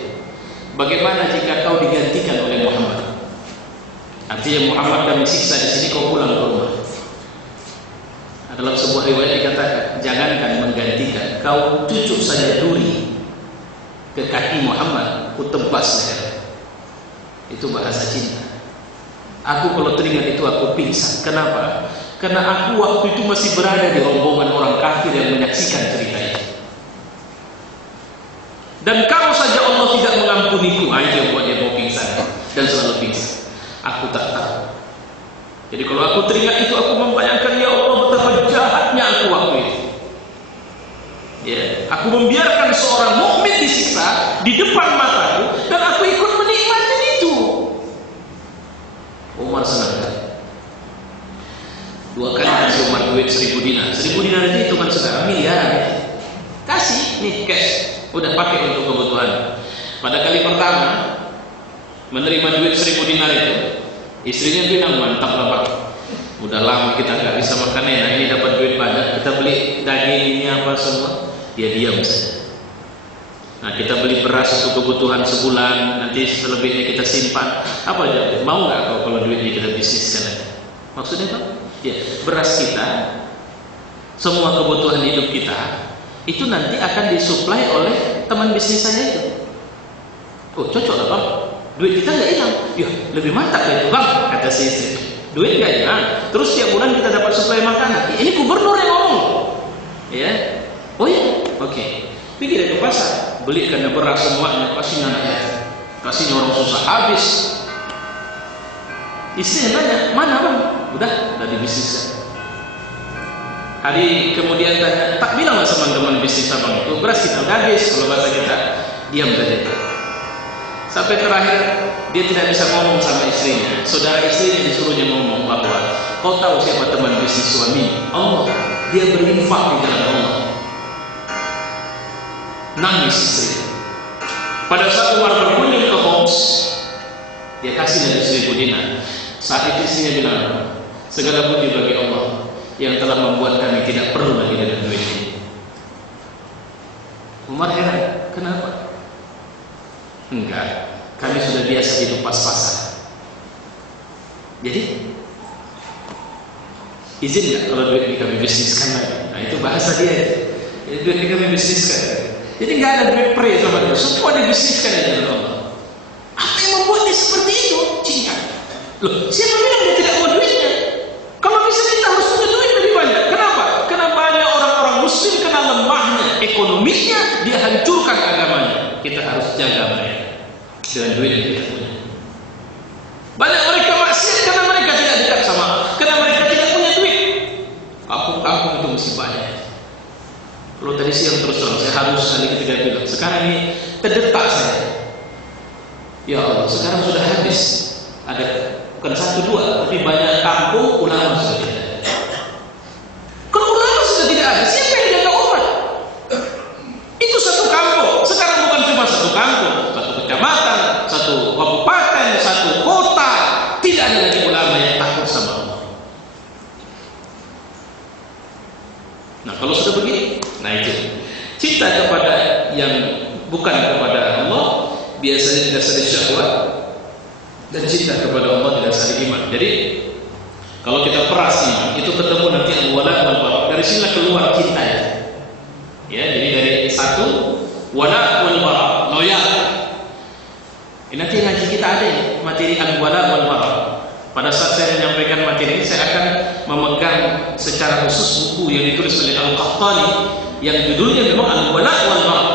bagaimana jika kau digantikan oleh Muhammad? Artinya Muhammad dan disiksa di sini, kau pulang ke rumah. Dalam sebuah riwayat dikatakan, jangankan menggantikan, kau cucuk saja duri ke kaki Muhammad, ku tebas leher. Itu bahasa cinta. Aku kalau teringat itu aku pingsan. Kenapa? Karena aku waktu itu masih berada di rombongan orang kafir yang menyaksikan cerita itu. Dan kalau saja Allah tidak mengampuniku, itu yang buat dia mau pingsan dan selalu pingsan. Aku tak tahu. Jadi kalau aku teringat itu, aku membayangkan, ya Allah, betapa jahatnya aku waktu itu. Ya, aku membiarkan seorang mukmin disiksa di depan mataku dan aku ikut menikmati itu. Umar senang kan? 2 kali kasih Umar duit 1.000 dinar. 1.000 dinar itu hitungan sekarang miliar. Kasih nih cash, udah pakai untuk kebutuhan. Pada kali pertama menerima duit 1.000 dinar itu, istrinya bilang, mantap lah Pak, udah lama kita nggak bisa makan enak, ini dapat duit banyak, kita beli daging ini apa semua. Dia diam saja. Nah, kita beli beras untuk kebutuhan sebulan, nanti selebihnya kita simpan. Apa aja? Mau nggak kalau duitnya kita bisniskan aja? Maksudnya Pak? Ya, beras kita, semua kebutuhan hidup kita, itu nanti akan disuplai oleh teman bisnis saya itu. Oh, cocok lah Bang. Duit kita nggak hilang. Ya, lebih mantap ya itu Bang, kata si istri. Duit nggak hilang. Terus tiap bulan kita dapat suplai makanan. Ini gubernur yang ngomong. Ya. Oh iya, oke. Pergi dari pasar, belikan beras semuanya, kasih anaknya, kasih orang susah habis. Istrinya tanya, mana Bang? Udah di bisnis. Hari kemudian tanya, tak bilang sama teman bisnis abang itu beras kita udah habis, kalau bahasa kita diam saja. Sampai terakhir dia tidak bisa ngomong sama istrinya. Saudara istrinya disuruhnya ngomong bahwa kau tahu siapa teman bisnis suami? Allah. Dia berinfak di jalan Allah. Nangis istri. Pada saat Umar berkunjung ke Homs, dia kasih dari 1.000 dinar. Saat itu istrinya bilang, segala puji bagi Allah yang telah membuat kami tidak perlu lagi dengan duit ini. Umar heran, kenapa? Enggak, kami sudah biasa hidup pas-pasan. Jadi izin nggak kalau duit ini kami bisniskan lagi? Nah itu bahasa dia. Jadi duit ini kami bisniskan. Jadi nggak ada duit pre sama dia, semua dibisniskan ya Allah. Apa yang membuat dia seperti itu? Cinta. Loh, siapa bilang dia tidak mau duitnya? Kalau bisa kita harus punya duit lebih banyak. Kenapa? Karena banyak orang-orang Muslim kena lemahnya ekonominya, dia hancurkan agamanya. Kita harus jaga mereka dengan duit yang kita punya. Banyak mereka maksiat karena mereka tidak dekat sama Allah, karena mereka tidak punya duit. Kampung-kampung itu mesti banyak. Kalau tadi siang terus terang, saya harus kali ketiga bilang. Sekarang ini terdetak saya. Ya Allah, sekarang sudah habis. Ada bukan 1, 2, tapi banyak kampung ulama sudah tidak ada. Kalau ulama sudah tidak ada, siapa yang jaga umat? Itu satu kampung. Sekarang bukan cuma satu kampung, satu kecamatan, satu kabupaten, satu kota. Tidak ada lagi ulama yang takut sama Allah. Nah kalau sudah begini, nah itu cinta kepada yang bukan kepada Allah biasanya didasari syahwat, dan cinta kepada Allah didasari iman. Jadi kalau kita peras iman itu ketemu nanti al-wala wal bara. Dari sinilah keluar cinta ya. Ya, jadi dari satu wala wal bara, loyal. Ini nanti ngaji kita ada ya, materi al-wala wal bara. Pada saat saya menyampaikan materi ini, saya akan memegang secara khusus buku yang ditulis oleh Al-Qahtani yang judulnya memang al-wala wal bara.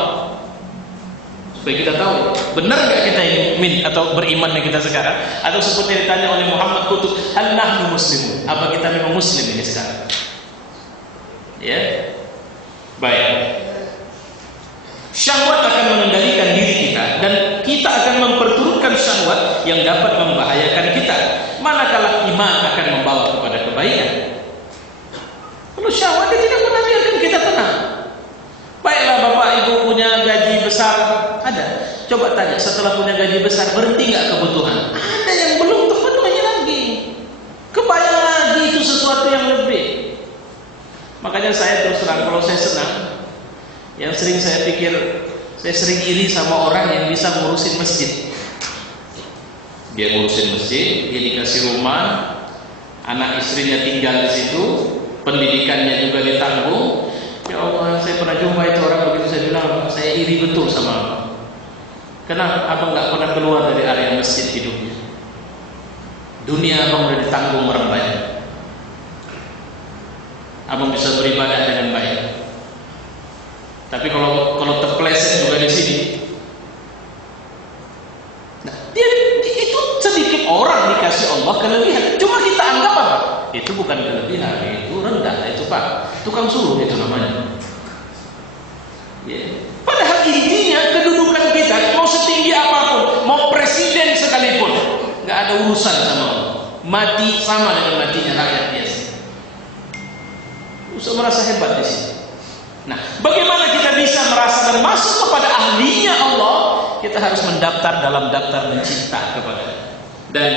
Supaya kita tahu benar nggak kita mukmin atau beriman yang kita sekarang, atau seperti ditanya oleh Muhammad Qutb, hal nahnu muslimun, apa kita memang muslim ini sekarang? Ya, baik. Syahwat akan mengendalikan diri kita, dan kita akan memperturutkan syahwat yang dapat membahayakan kita. Manakala iman akan membawa kepada kebaikan. Kalau syahwat dia tidak pernah biarkan kita tenang. Baiklah bapak ibu punya gaji besar, ada. Coba tanya, setelah punya gaji besar berhenti nggak kebutuhan? Ada yang belum terpenuhi lagi. Kebayang lagi itu sesuatu yang lebih. Makanya saya terus terang, kalau saya senang, yang sering saya pikir, saya sering iri sama orang yang bisa ngurusin masjid. Dia ngurusin masjid, dia dikasih rumah, anak istrinya tinggal di situ, pendidikannya juga ditanggung. Ya Allah, saya pernah jumpa itu orang begitu, saya bilang, saya iri betul sama abang. Kenapa abang nggak pernah keluar dari area masjid hidupnya? Dunia abang udah ditanggung orang banyak. Abang bisa beribadah dengan baik. Tapi kalau terpleset juga di sini, nah, dia itu sedikit orang dikasih Allah kelebihan. Cuma kita anggap apa? Itu bukan kelebihan, itu rendah, itu pak tukang suruh itu namanya. Yeah. Padahal intinya kedudukan kita mau setinggi apapun, mau presiden sekalipun, nggak ada urusan sama Allah. Mati sama dengan matinya rakyat biasa. Usah merasa hebat di sini. Nah, bagaimana kita bisa merasa dan masuk kepada ahlinya Allah? Kita harus mendaftar dalam daftar mencinta kepada-Nya. Dan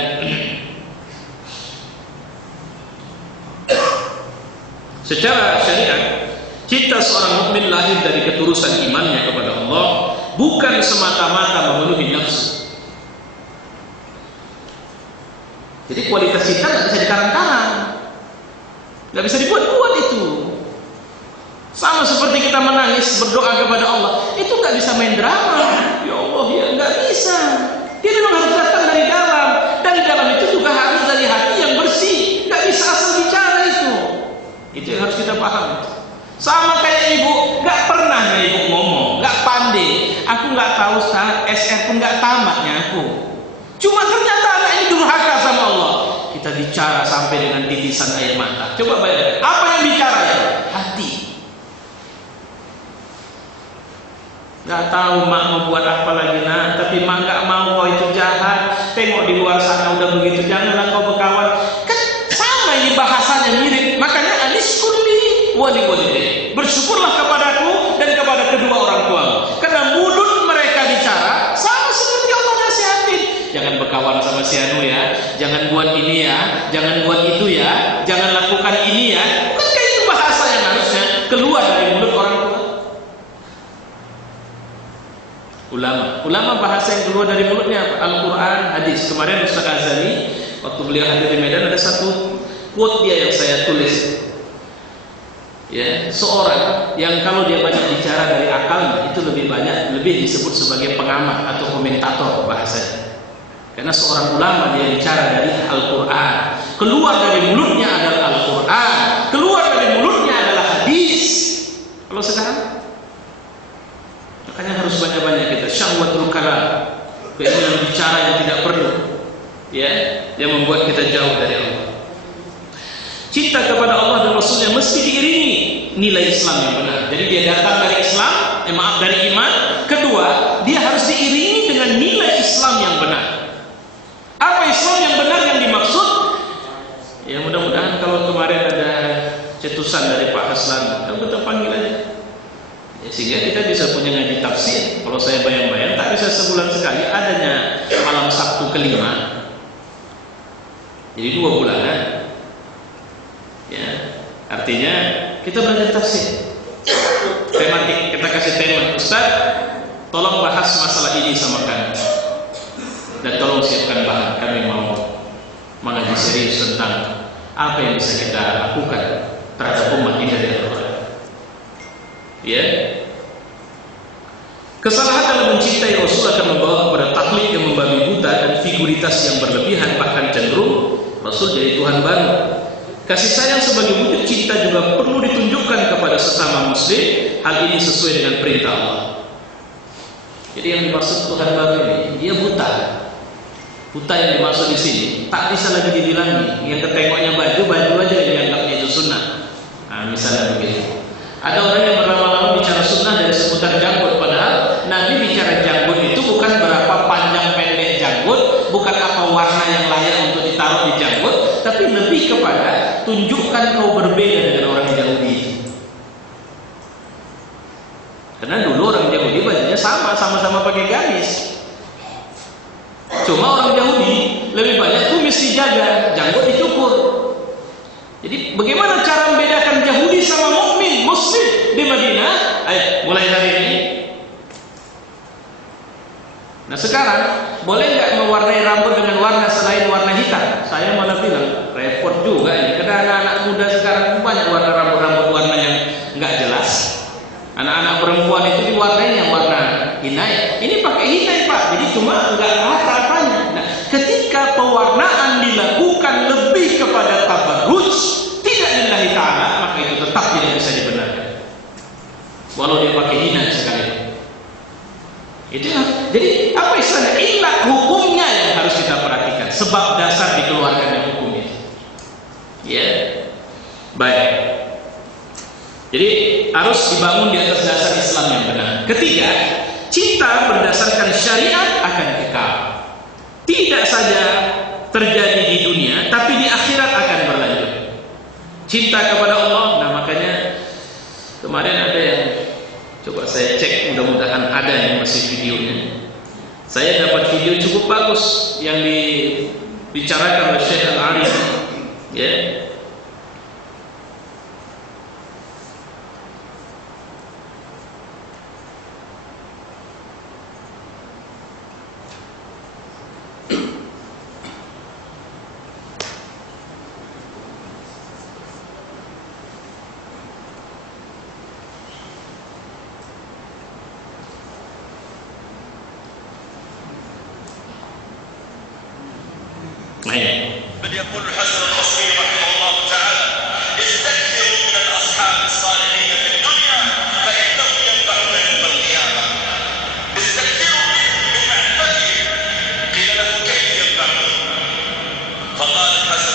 secara syariat, cinta seorang mukmin lahir dari ketulusan imannya kepada Allah, bukan semata-mata memenuhi nafsu. Jadi kualitas cinta nggak bisa dikarang-karang, nggak bisa dibuat-buat itu. Sama seperti kita menangis berdoa kepada Allah, itu nggak bisa main drama. Ya Allah, ya nggak bisa. Dia memang harus datang dari dalam, dan di dalam itu juga harus dari hati yang bersih. Nggak bisa asal bicara itu. Itu yang harus kita paham. Sama kayak ibu, nggak pernah ibu ngomong, nggak pandai. Aku nggak tahu SR pun nggak tamatnya aku. Cuma ternyata anak ini durhaka sama Allah. Kita kita bicara sampai dengan titisan air mata. Coba bayangkan, apa yang bicara ya? Hati. Gak tahu mak mau buat apa lagi nak, tapi mak gak mau kau itu jahat. Tengok di luar sana udah begitu, janganlah kau berkawan. Kan sama ini bahasanya mirip. Makanya aniskurli wali walidayya, bersyukurlah kepadaku dan kepada kedua orang tuamu, karena mulut mereka bicara sama seperti Allah nasihatin. Jangan berkawan sama si anu ya, jangan buat ini ya, jangan buat itu ya, jangan lakukan ini ya. Bukankah itu bahasa yang harusnya keluar dari mulut orang tua? Ulama bahasa yang keluar dari mulutnya apa? Al-Quran, hadis. Kemarin Ustaz Azali waktu beliau hadir di Medan ada satu quote dia yang saya tulis. Ya, seorang yang kalau dia banyak bicara dari akalnya itu lebih disebut sebagai pengamat atau komentator bahasanya. Karena seorang ulama dia bicara dari Al-Quran, keluar dari mulutnya adalah Al-Quran, keluar dari mulutnya adalah hadis. Kalau sekarang makanya harus banyak-banyak kita syahwatul kalam, keinginan bicara yang tidak perlu, ya, yang membuat kita jauh dari Allah. Cinta kepada Allah dan Rasulnya mesti diiringi nilai Islam yang benar. Jadi dia datang dari Islam, dari iman. Kedua, dia harus diiringi dengan nilai Islam yang benar. Apa Islam yang benar yang dimaksud? Ya mudah-mudahan kalau kemarin ada cetusan dari Pak Haslan, kita panggil aja. Ya, sehingga kita bisa punya ngaji tafsir. Kalau saya bayang-bayang tak bisa sebulan sekali, adanya malam Sabtu kelima. Jadi 2 bulanan. Ya, artinya kita belajar tafsir. Tematik, kita kasih tema. Ustaz, tolong bahas masalah ini sama kami. Dan tolong siapkan bahan, kami mau mengaji serius tentang apa yang bisa kita lakukan terhadap umat ini dari Al-Quran. Ya, kesalahan dalam mencintai Rasul akan membawa kepada taklid yang membabi buta dan figuritas yang berlebihan, bahkan cenderung Rasul jadi Tuhan baru. Kasih sayang sebagai wujud cinta juga perlu ditunjukkan kepada sesama muslim. Hal ini sesuai dengan perintah Allah. Jadi yang dimaksud Tuhan baru ini, dia buta. Buta yang dimaksud di sini tak bisa lagi dibilangi. Yang ketengoknya baju aja yang dianggapnya itu sunnah. Nah, misalnya begitu. Ada orang yang berlama-lama bicara sunnah dari seputar janggut, padahal Nabi bicara janggut itu bukan berapa panjang pendek janggut, bukan apa warna yang layak untuk ditaruh di janggut, tapi lebih kepada tunjukkan kau berbeda dengan orang Yahudi. Karena dulu orang Yahudi bajunya sama-sama pakai gamis. Cuma orang Yahudi lebih banyak kumis dijaga, janggut dicukur. Jadi bagaimana cara membedakan Yahudi sama mukmin muslim di Madinah? Ayo, mulai hari ini. Nah sekarang boleh nggak mewarnai rambut dengan warna selain warna hitam? Saya malah bilang repot juga ini. Karena anak-anak muda sekarang banyak warna rambut warna yang nggak jelas. Anak-anak perempuan itu diwarnainya warna hinai. Ini pakai hinai pak, jadi cuma nggak apa-apanya. Nah, ketika pewarnaan dilakukan lebih kepada tabarruj, tidak lillahi ta'ala, maka itu tetap tidak bisa dibenarkan. Walau dia pakai hinai sekalipun. Itulah. Jadi apa istilahnya? Ilat hukumnya yang harus kita perhatikan. Sebab dasar dikeluarkannya hukum itu. Ya, baik. Jadi harus dibangun di atas dasar Islam yang benar. Ketiga, cinta berdasarkan syariat akan kekal. Tidak saja terjadi di dunia, tapi di akhirat akan berlanjut. Cinta kepada Allah. Nah makanya kemarin ada yang coba saya cek, mudah-mudahan ada yang masih videonya. Saya dapat video cukup bagus yang dibicarakan oleh Syekh Al-Arif, ya. بل يقول الحسن البصري رحمه الله تعالى: استكثروا من الاصحاب الصالحين في الدنيا فانهم ينفعون يوم القيامه. استكثروا من معرفتهم. قيل له: كيف ينفعون؟ فقال الحسن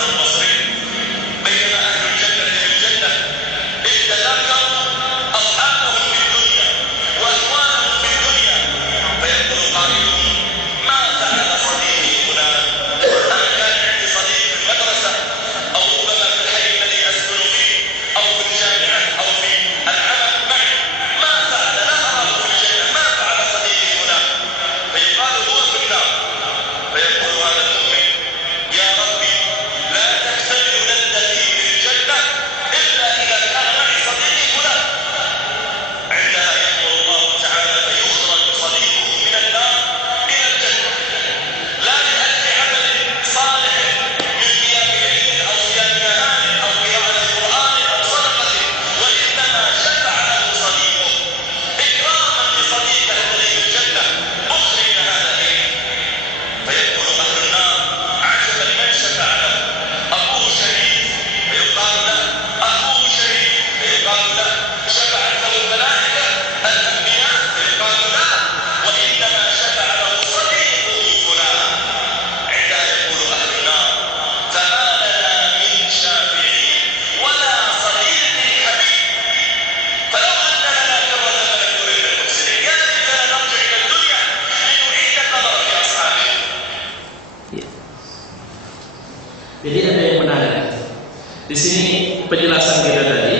Di sini penjelasan kita tadi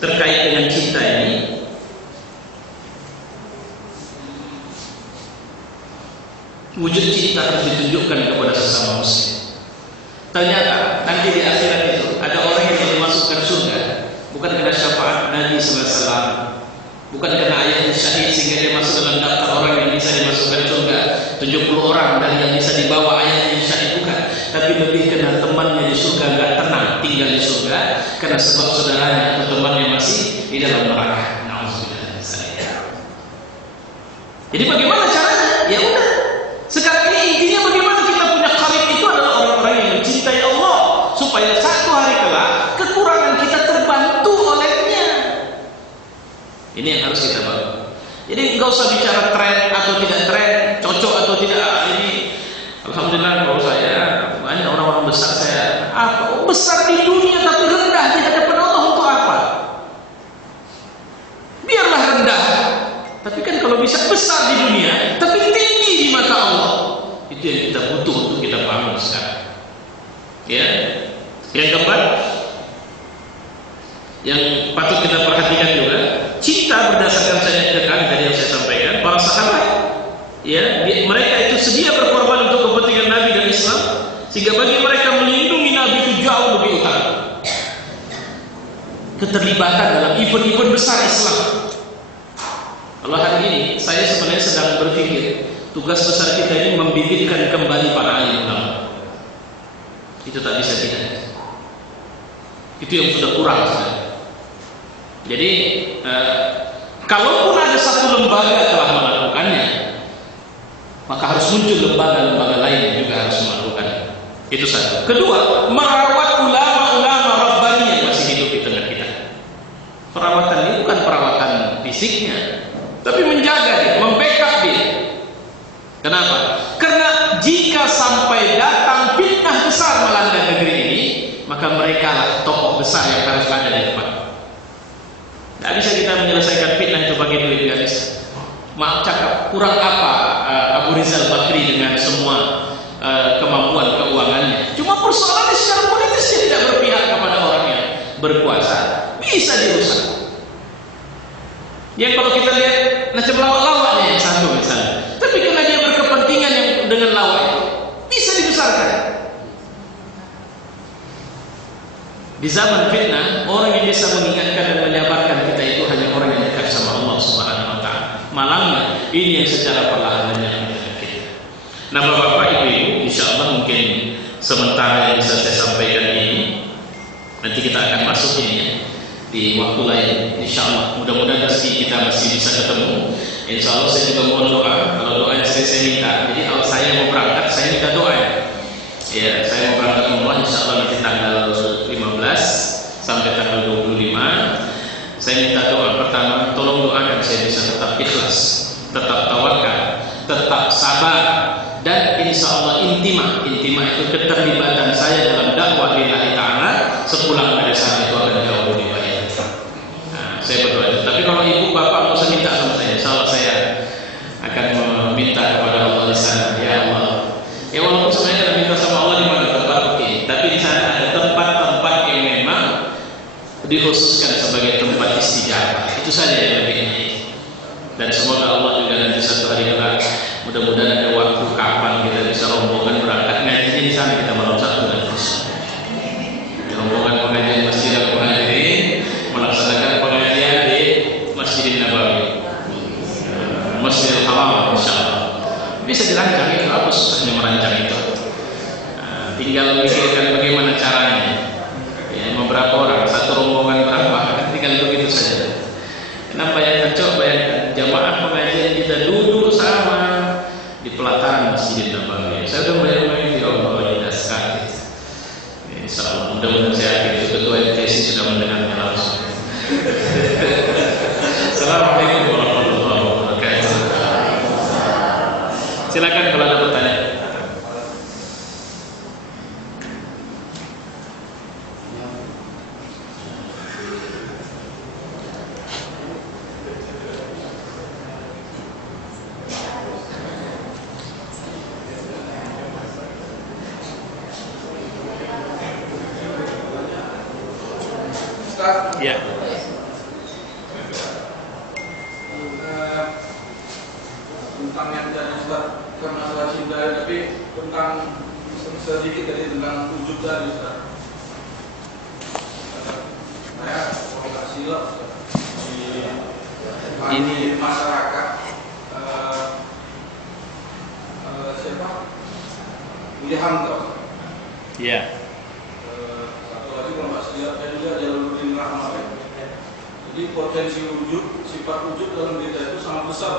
terkait dengan cinta ini. Wujud cinta harus ditunjukkan kepada sesama muslim. Ternyata nanti di akhirat itu ada orang yang dimasukkan surga bukan karena syafaat Nabi SAW, bukan karena ayatnya syahid sehingga dia masuk dalam daftar orang yang bisa dimasukkan surga 70 orang dan yang bisa dibawa ayatnya syahid, bukan. Tapi lebih karena temannya di surga gak tenang tinggal di surga karena sebab saudaranya atau temannya masih di dalam neraka. Jadi bagaimana caranya? Ya udah, sekarang ini intinya bagaimana kita punya qarib itu adalah orang-orang yang mencintai Allah, supaya satu hari kelak kekurangan kita terbantu olehnya. Ini yang harus kita bangun. Jadi nggak usah bicara tren atau tidak tren, cocok atau tidak. Ini alhamdulillah kalau saya banyak orang-orang besar, saya apa besar di dunia tapi rendah di hadapan Allah untuk apa? Biarlah rendah. Tapi kan kalau bisa besar di dunia tapi tinggi di mata Allah, itu yang kita butuh untuk kita bangun sekarang. Ya, yang keempat, yang patut kita perhatikan juga, cinta berdasarkan syariat tadi yang saya sampaikan. Para sahabat, ya, mereka itu sedia berkorban untuk kepentingan Nabi dan Islam, sehingga bagi mereka melindungi Nabi itu jauh lebih utama. Keterlibatan dalam event-event besar Islam. Kalau hari ini saya sebenarnya sedang berpikir tugas besar kita ini membibitkan kembali para alim ulama. Itu tak bisa tidak. Itu yang sudah kurang sebenarnya. Jadi kalaupun ada satu lembaga telah melakukannya, maka harus muncul lembaga-lembaga lain yang juga harus melakukannya. Itu satu. Kedua, merawat ulama-ulama rabbani yang masih hidup di tengah kita. Perawatan ini bukan perawatan fisiknya, tapi menjaga dia, membackup dia. Kenapa? Karena jika sampai datang fitnah besar melanda negeri ini, maka mereka lah tokoh besar yang harus ada di depan. Tidak bisa kita menyelesaikan fitnah itu pakai duit, guys. Maaf cakap, kurang apa Abu Rizal Bakri dengan semua kemampuan keuangannya? Cuma persoalannya secara politis dia tidak berpihak kepada orang yang berkuasa, bisa dirusak. Yang kalau kita lihat macam lawak-lawaknya yang satu misalnya, tapi karena dia berkepentingan yang dengan lawak itu bisa dibesarkan. Di zaman fitnah, orang yang bisa mengingatkan dan menyabarkan kita itu hanya orang yang dekat sama Allah Subhanahu wa taala. Malangnya ini yang secara perlahan yang kita. Nah, Bapak Ibu, insyaallah mungkin sementara yang bisa saya sampaikan ini, nanti kita akan masuk ini ya, di waktu lain, insyaallah. Mudah-mudahan rezeki kita masih bisa ketemu. Insyaallah saya juga mohon doa. Kalau doa yang saya minta, jadi kalau saya mau berangkat, saya minta doa ya. Ya, saya mau berangkat umrah insyaallah nanti tanggal 15 sampai tanggal 25. Saya minta doa pertama, tolong doakan saya bisa tetap ikhlas, tetap tawakal, tetap sabar, dan insyaallah intimah itu keterlibatan saya dalam dakwah lillahi ta'ala sepulang dari sana itu akan jauh lebih baik. Saya berdoa itu. Tapi kalau ibu bapak mau minta sama saya, insyaallah saya akan meminta kepada Allah di sana. Ya Allah, ya walaupun sebenarnya kita minta sama Allah di mana tempat, oke, tapi di sana ada tempat-tempat yang memang dikhususkan sebagai tempat istijabah. Itu saja yang lebih ini. Dan semoga Allah juga nanti satu hari kelak, mudah-mudahan ada waktu kapan kita bisa rombongan berangkat ngajinya di sana, kita malam satu dan terus. Rombongan pengajian Masjid Al-Muhajirin melaksanakan pengajian di Masjidin Nabawi, Masjidil Haram, insyaallah. Bisa dirancang itu, apa susahnya merancang itu? Tinggal pikirkan bagaimana caranya. Ya, beberapa orang, satu rombongan berapa, tinggal begitu saja. Kenapa yang cocok? Bayangkan jamaah pengajian kita duduk sama di pelataran Masjidin Nabawi. Saya sudah bayangkan ya Allah, tidak sakit. Insyaallah, mudah-mudahan saya yakin ketua MTC sudah mendengarnya langsung. Assalamualaikum warahmatullahi wabarakatuh. Silakan kalau ada pertanyaan. Ustaz. Ya. Tentang yang tadi Ustaz, bukan masalah cinta, tapi tentang sedikit tadi tentang ujub tadi Ustaz. Saya kalau nggak silap di masyarakat siapa? Wihanto. Ya. Satu lagi kalau nggak silap saya juga Jalaluddin Rahmat. Jadi potensi wujud, sifat wujud dalam kita itu sangat besar.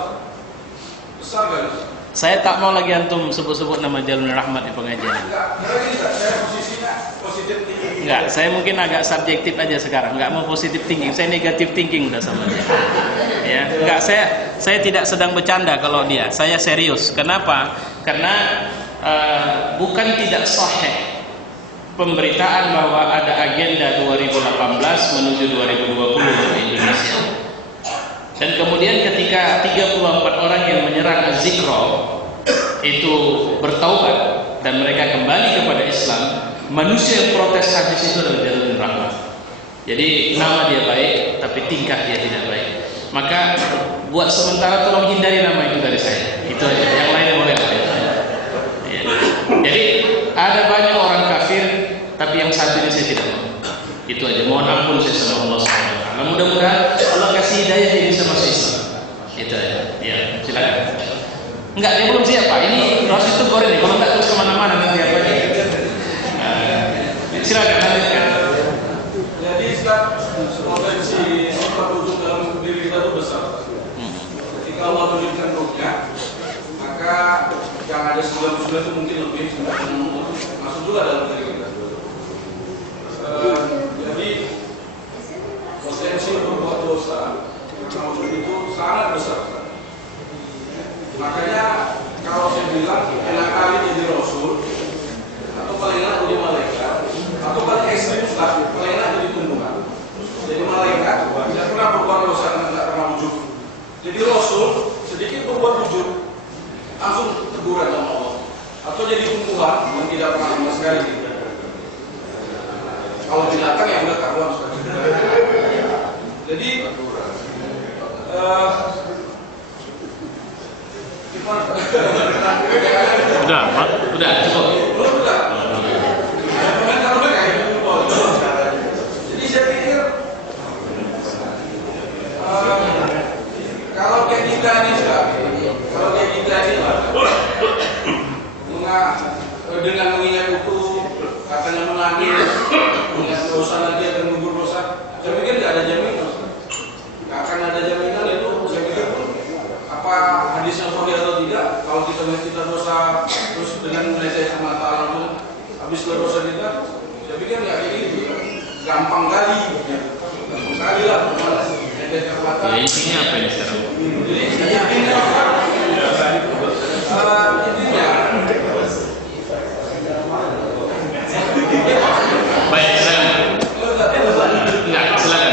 Besar kan? Saya tak mau lagi antum sebut-sebut nama Jalaluddin Rahmat di pengajian. Enggak, karena ini saya posisinya positif tinggi. Enggak, saya mungkin agak subjektif aja sekarang. Enggak mau positif thinking, saya negatif thinking udah sama dia. Ya, enggak, saya tidak sedang bercanda kalau dia. Saya serius. Kenapa? Karena bukan tidak sahih pemberitaan bahwa ada agenda 2018 menuju 2020 di Indonesia. Dan kemudian ketika 34 orang yang menyerang Az-Zikra itu bertaubat dan mereka kembali kepada Islam, manusia yang protes habis itu adalah Jalaluddin Rahmat. Jadi nama dia baik, tapi tingkah dia tidak baik. Maka buat sementara tolong hindari nama itu dari saya. Itu aja. Yang lainnya boleh. Ya. Jadi ada banyak orang kafir, tapi yang satu ini saya tidak mau. Itu aja. Mohon ampun saya sama Allah SWT. Mudah-mudahan Allah kasih hidayah dia bisa masuk Islam. Itu aja. Ya, silakan. Enggak, dia belum siap Pak. Ini harus ditegur ini. Kalau enggak terus kemana-mana nanti apa aja. Silakan lanjutkan. Jadi Islam potensi sifat wujud dalam diri kita itu besar. Ketika Allah berikan ruhnya, maka yang ada 99 itu mungkin lebih, masuk juga dalam diri kita. Jadi potensi untuk berbuat dosa wujud itu sangat besar. Makanya kalau saya bilang enak kali jadi Rasul, atau paling enak jadi malaikat, atau paling ekstrim paling enak jadi tumbuhan. Jadi malaikat tidak pernah berbuat dosa, tidak pernah wujud. Jadi Rasul sedikit berbuat wujud, langsung teguran sama Allah. Atau jadi tumbuhan yang tidak pernah sama sekali. Kalau binatang yang udah karuan sekali. Jadi Udah cukup. Jadi saya pikir kalau kayak kita ini dengan mengingat itu katanya menangis, mengingat dosa nanti akan gugur dosa. Saya pikir tidak ada jaminan. Nggak akan ada jaminan itu. Saya pikir apa hadisnya sahih atau tidak? Kalau kita dosa terus dengan melecehkan mata Allah pun habis dosa kita, saya pikir nggak kayak gitu. Gampang kali lah melecehkan mata. Ya isinya apa ini sekarang? Jadi intinya Baik, silakan. Enggak, silakan.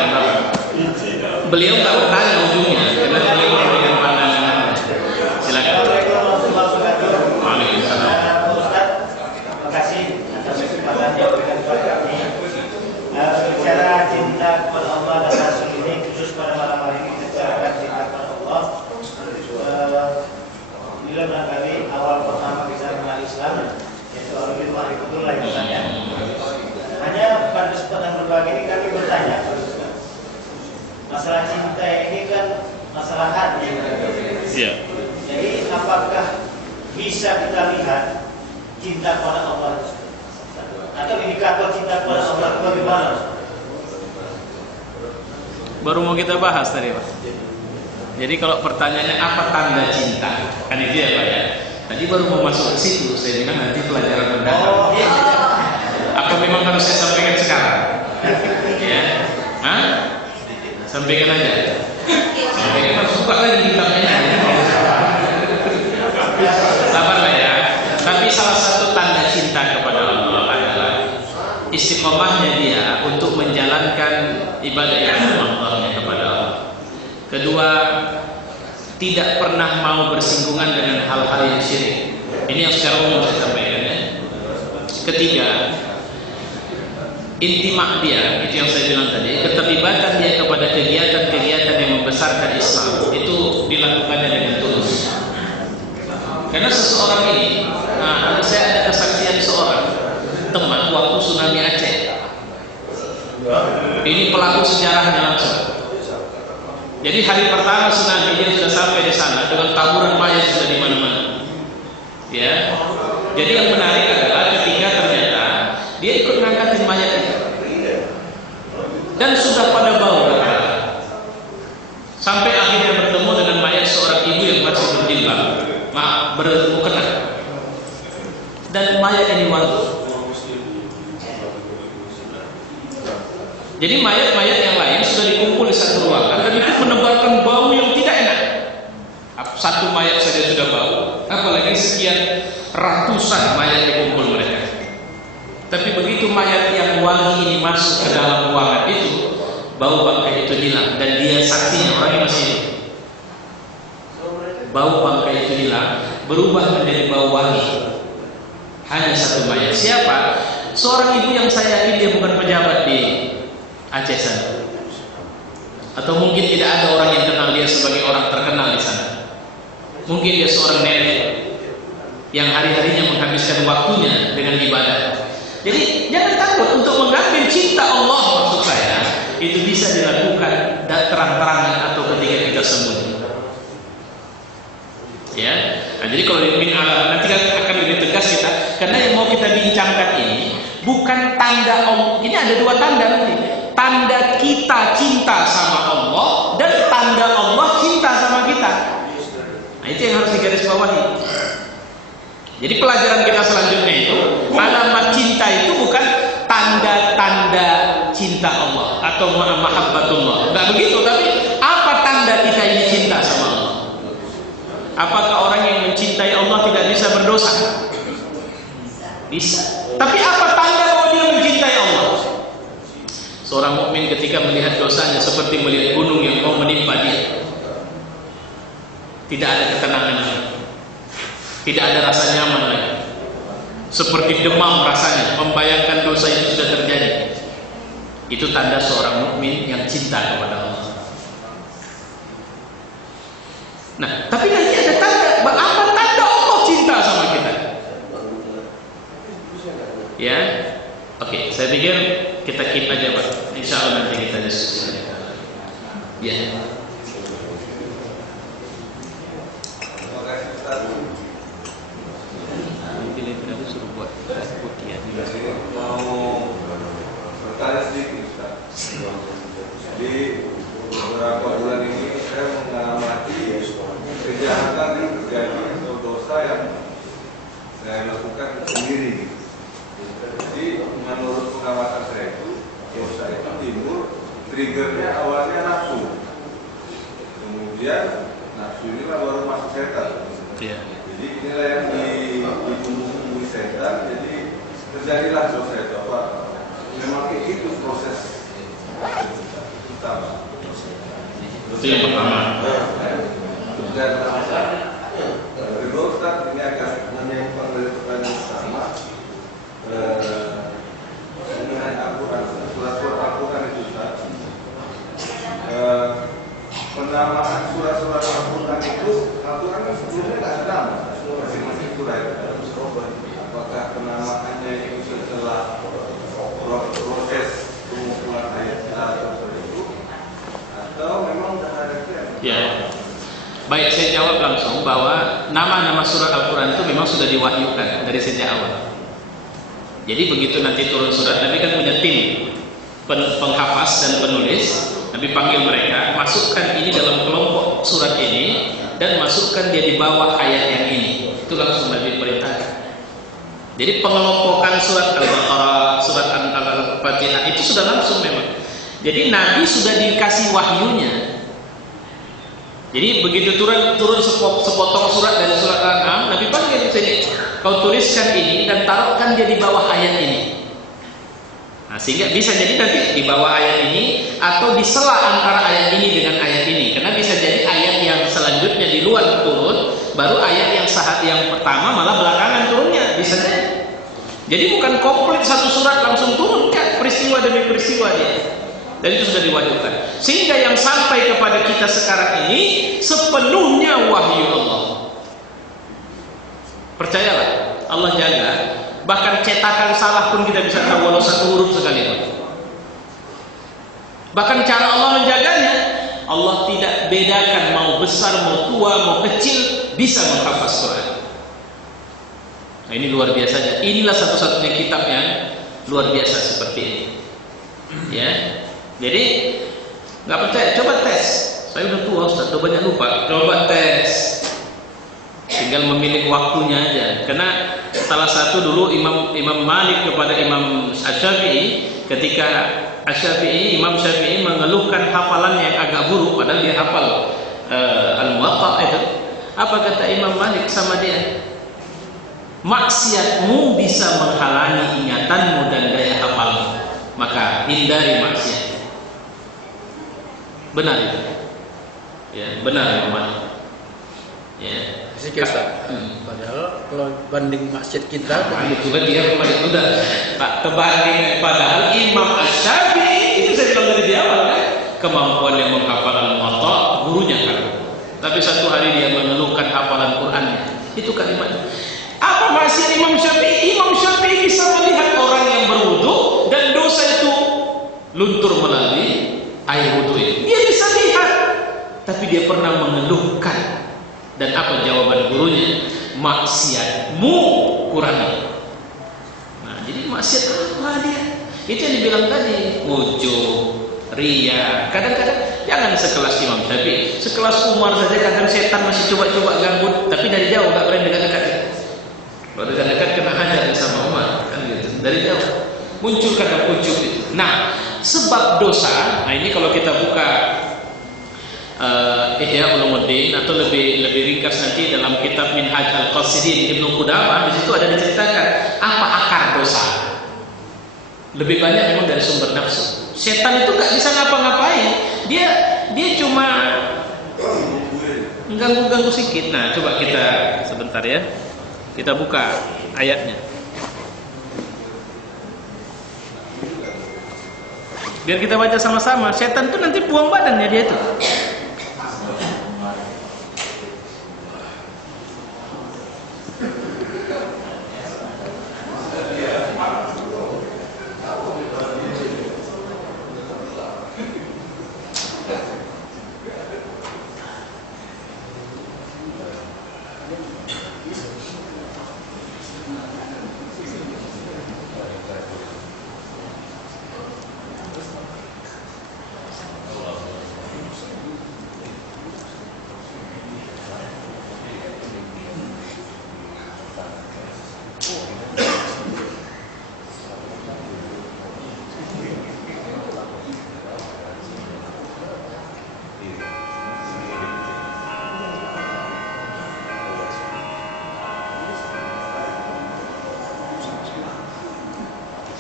Beliau nggak bertanya ujungnya, karena beliau memberikan pandangan. Silakan. Waalaikumsalam. Ustaz, terima kasih atas kesempatan yang diberikan kepada kami. Bicara cinta kepada Allah dan Rasul ini, khusus pada malam hari ini bicarakan cinta kepada Allah. Bila barangkali awal pertama kita mengenal Islam, yaitu Al-Bid'ah Al-Qudullah yang bertanya. Hanya pada kesempatan berbagi ini kami bertanya, masalah cinta ini kan masalah hati. Iya. Jadi apakah bisa kita lihat cinta kepada Allah atau indikator cinta kepada Allah itu bagaimana? Baru mau kita bahas tadi Pak. Jadi kalau pertanyaannya apa tanda cinta, kan itu ya Pak ya. Tadi baru mau masuk ke situ, saya bilang nanti pelajaran mendatang. Apa memang harus saya sampaikan sekarang? Ya, Hah? Sampaikan aja. Sampaikan harus buka lagi kitabnya. Sabarlah ya. Tapi salah satu tanda cinta kepada Allah adalah istiqomahnya dia untuk menjalankan ibadah yang Allah kepada Allah. Kedua, tidak pernah mau bersinggungan dengan hal-hal yang syirik. Ini yang secara umum saya sampaikan ya. Ketiga, intimak dia, itu yang saya bilang tadi, keterlibatan dia kepada kegiatan-kegiatan yang membesarkan Islam itu dilakukannya dengan tulus. Karena seseorang ini, saya ada kesaksian seorang teman waktu tsunami Aceh. Ini pelaku sejarahnya langsung. Jadi hari pertama tsunami dia sudah sampai di sana dengan taburan mayat sudah di mana-mana. Ya. Jadi yang menarik adalah ketika ternyata dia ikut ngangkatin mayat itu. Dan sudah pada bau sampai akhirnya bertemu dengan mayat seorang ibu yang masih berjilbab, bermukena, dan mayat ini wangi. Jadi mayat-mayat yang lain sudah dikumpul di satu ruangan dan itu menebarkan bau yang tidak enak. Satu mayat saja sudah bau, apalagi sekian ratusan mayat dikumpul mereka. Tapi begitu mayat yang wangi ini masuk ke dalam ruangan itu, bau bangkai itu hilang dan dia saksinya, orang yang masih hidup. Bau bangkai itu hilang, berubah menjadi bau wangi. Hanya satu mayat. Siapa? Seorang ibu yang saya yakin dia bukan pejabat di Aceh sana. Atau mungkin tidak ada orang yang kenal dia sebagai orang terkenal di sana. Mungkin dia seorang nenek yang hari-harinya menghabiskan waktunya dengan ibadah. Jadi jangan takut untuk mengambil cinta Allah, maksud saya itu bisa dilakukan terang-terangan atau ketika kita sembunyi. Ya, nah, jadi kalau nanti akan lebih tegas kita, karena yang mau kita bincangkan ini bukan tanda Allah. Ini ada dua tanda nanti. Tanda kita cinta sama Allah dan tanda Allah cinta sama kita. Nah itu yang harus digarisbawahi. Jadi pelajaran kita selanjutnya itu alamat cinta itu bukan tanda-tanda cinta Allah atau mahabbatullah. Enggak begitu, tapi apa tanda kita ini cinta sama Allah? Apakah orang yang mencintai Allah tidak bisa berdosa? Bisa. Tapi apa tanda bahwa dia mencintai Allah? Seorang mukmin ketika melihat dosanya seperti melihat gunung yang mau menimpa dia. Tidak ada ketenangan lagi. Tidak ada rasa nyaman lagi. Seperti demam rasanya membayangkan dosa itu sudah terjadi. Itu tanda seorang mukmin yang cinta kepada Allah. Nah, tapi nanti ada tanda. Apa tanda Allah cinta sama kita? Ya, oke. Saya pikir kita keep aja Pak. Insya Allah nanti kita diskusi. Ya. Suruh buat putih ya. Mau bertanya sedikit Ustaz. Jadi beberapa bulan ini saya mengamati kejahatan yang terjadi atau dosa yang saya lakukan sendiri. Jadi menurut pengamatan saya itu dosa itu timbul triggernya awalnya nafsu. Kemudian nafsu inilah baru masuk setan. Jadi inilah yang ditumbuh setan, jadi terjadilah dosa itu apa? Memang itu proses utama. Itu yang pertama. Dan kedua Ustaz, ini akan menyimpang dari pertanyaan pertama. Mengenai Al-Quran, surat-surat Al-Quran itu Ustaz. Penamaan surat-surat Al-Quran itu, Al-Quran kan sebelumnya tidak ada nama, masing-masing surat. Apakah penamaannya itu setelah proses pengumpulan ayat seperti itu, atau memang sudah ada Ya. Baik, saya jawab langsung bahwa nama-nama surat Al-Quran itu memang sudah diwahyukan dari sejak awal. Jadi begitu nanti turun surat, Nabi kan punya tim penghafaz dan penulis. Nabi panggil mereka, masukkan ini dalam kelompok surat ini dan masukkan dia di bawah ayat yang ini. Itu langsung Nabi perintahkan. Jadi pengelompokan surat Al-Baqarah, surat Al-Fatihah itu sudah langsung memang. Jadi Nabi sudah dikasih wahyunya. Jadi begitu turun sepotong surat dari surat Al-An'am, Nabi panggil di sini, kau tuliskan ini dan taruhkan dia di bawah ayat ini. Nah, sehingga bisa jadi nanti di bawah ayat ini atau di sela antara ayat ini dengan ayat ini, karena bisa jadi ayat yang selanjutnya di luar turun, baru ayat yang yang pertama malah belakangan turunnya, bisa jadi. Jadi bukan komplit satu surat langsung turun, kan peristiwa demi peristiwa dia. Dan itu sudah diwajibkan. Sehingga yang sampai kepada kita sekarang ini sepenuhnya wahyu Allah. Percayalah, Allah jaga. Bahkan cetakan salah pun kita bisa tahu walau satu huruf sekalipun. Bahkan cara Allah menjaganya, Allah tidak bedakan mau besar, mau tua, mau kecil, bisa menghafaz Quran. Nah, ini luar biasa. Inilah satu-satunya kitab yang luar biasa seperti ini. Ya, jadi nggak percaya, coba tes. Saya udah tua, Ustaz, udah banyak lupa. Coba tes. Tinggal memilih waktunya aja. Karena salah satu dulu Imam Malik kepada Imam Asy-Syafi'i, ketika Imam Syafi'i mengeluhkan hafalannya yang agak buruk, padahal dia hafal Al-Muwatta itu. Apa kata Imam Malik sama dia? Maksiatmu bisa menghalangi ingatanmu dan daya hafalmu, maka hindari maksiat. Benar itu. Ya, benar Imam Malik. Ya. Sikit Ustaz. Padahal kalau banding maksiat kita, kebetulan dia kembali udah tak kebanding. Padahal Imam Asy-Syafi'i itu saya bilang dari di awal kan, kemampuan yang menghafal Al-Muwatta gurunya kan. Tapi satu hari dia mengeluhkan hafalan Qur'annya. Itu kalimat. Apa maksiat Imam Syafi'i? Imam Syafi'i bisa melihat orang yang berwudu dan dosa itu luntur melalui air wudu itu. Dia bisa lihat, tapi dia pernah mengeluhkan. Dan apa jawaban gurunya? Maksiatmu kurangi. Nah, jadi maksiat apa dia? Itu yang dibilang tadi, ujub, riya. Kadang-kadang jangan sekelas Imam Syafi'i, sekelas Umar saja kadang setan masih coba-coba ganggu, tapi dari jauh enggak berani dekat-dekat. Kalau dekat-dekat kena hajar sama Umar, kan gitu. Dari jauh muncul kadang ujub itu. Nah, sebab dosa. Nah, ini kalau kita buka Ihya Ulumuddin atau lebih ringkas nanti dalam kitab Minhaj Al-Qasidin Ibnu Qudamah, di situ ada diceritakan apa akar dosa. Lebih banyak memang dari sumber nafsu. Setan itu nggak bisa ngapa-ngapain. Dia cuma mengganggu-ganggu sedikit. Nah, coba kita sebentar ya. Kita buka ayatnya. Biar kita baca sama-sama. Setan itu nanti buang badannya dia itu.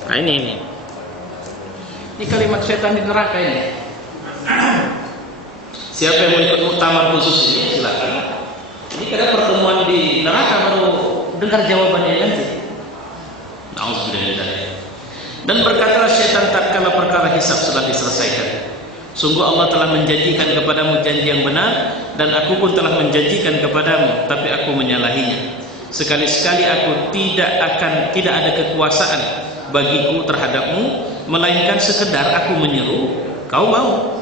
Nah ini kalimat setan di neraka ini. Siapa yang mau ikut muktamar khusus ini silakan. Ini kada pertemuan di neraka baru dengar jawabannya nanti. Nauzubillah. Dan berkatalah setan tatkala perkara hisab sudah diselesaikan, sungguh Allah telah menjanjikan kepadamu janji yang benar, dan aku pun telah menjanjikan kepadamu, tapi aku menyalahinya. Sekali-sekali aku tidak ada kekuasaan bagiku terhadapmu, melainkan sekedar aku menyeru, kau mau.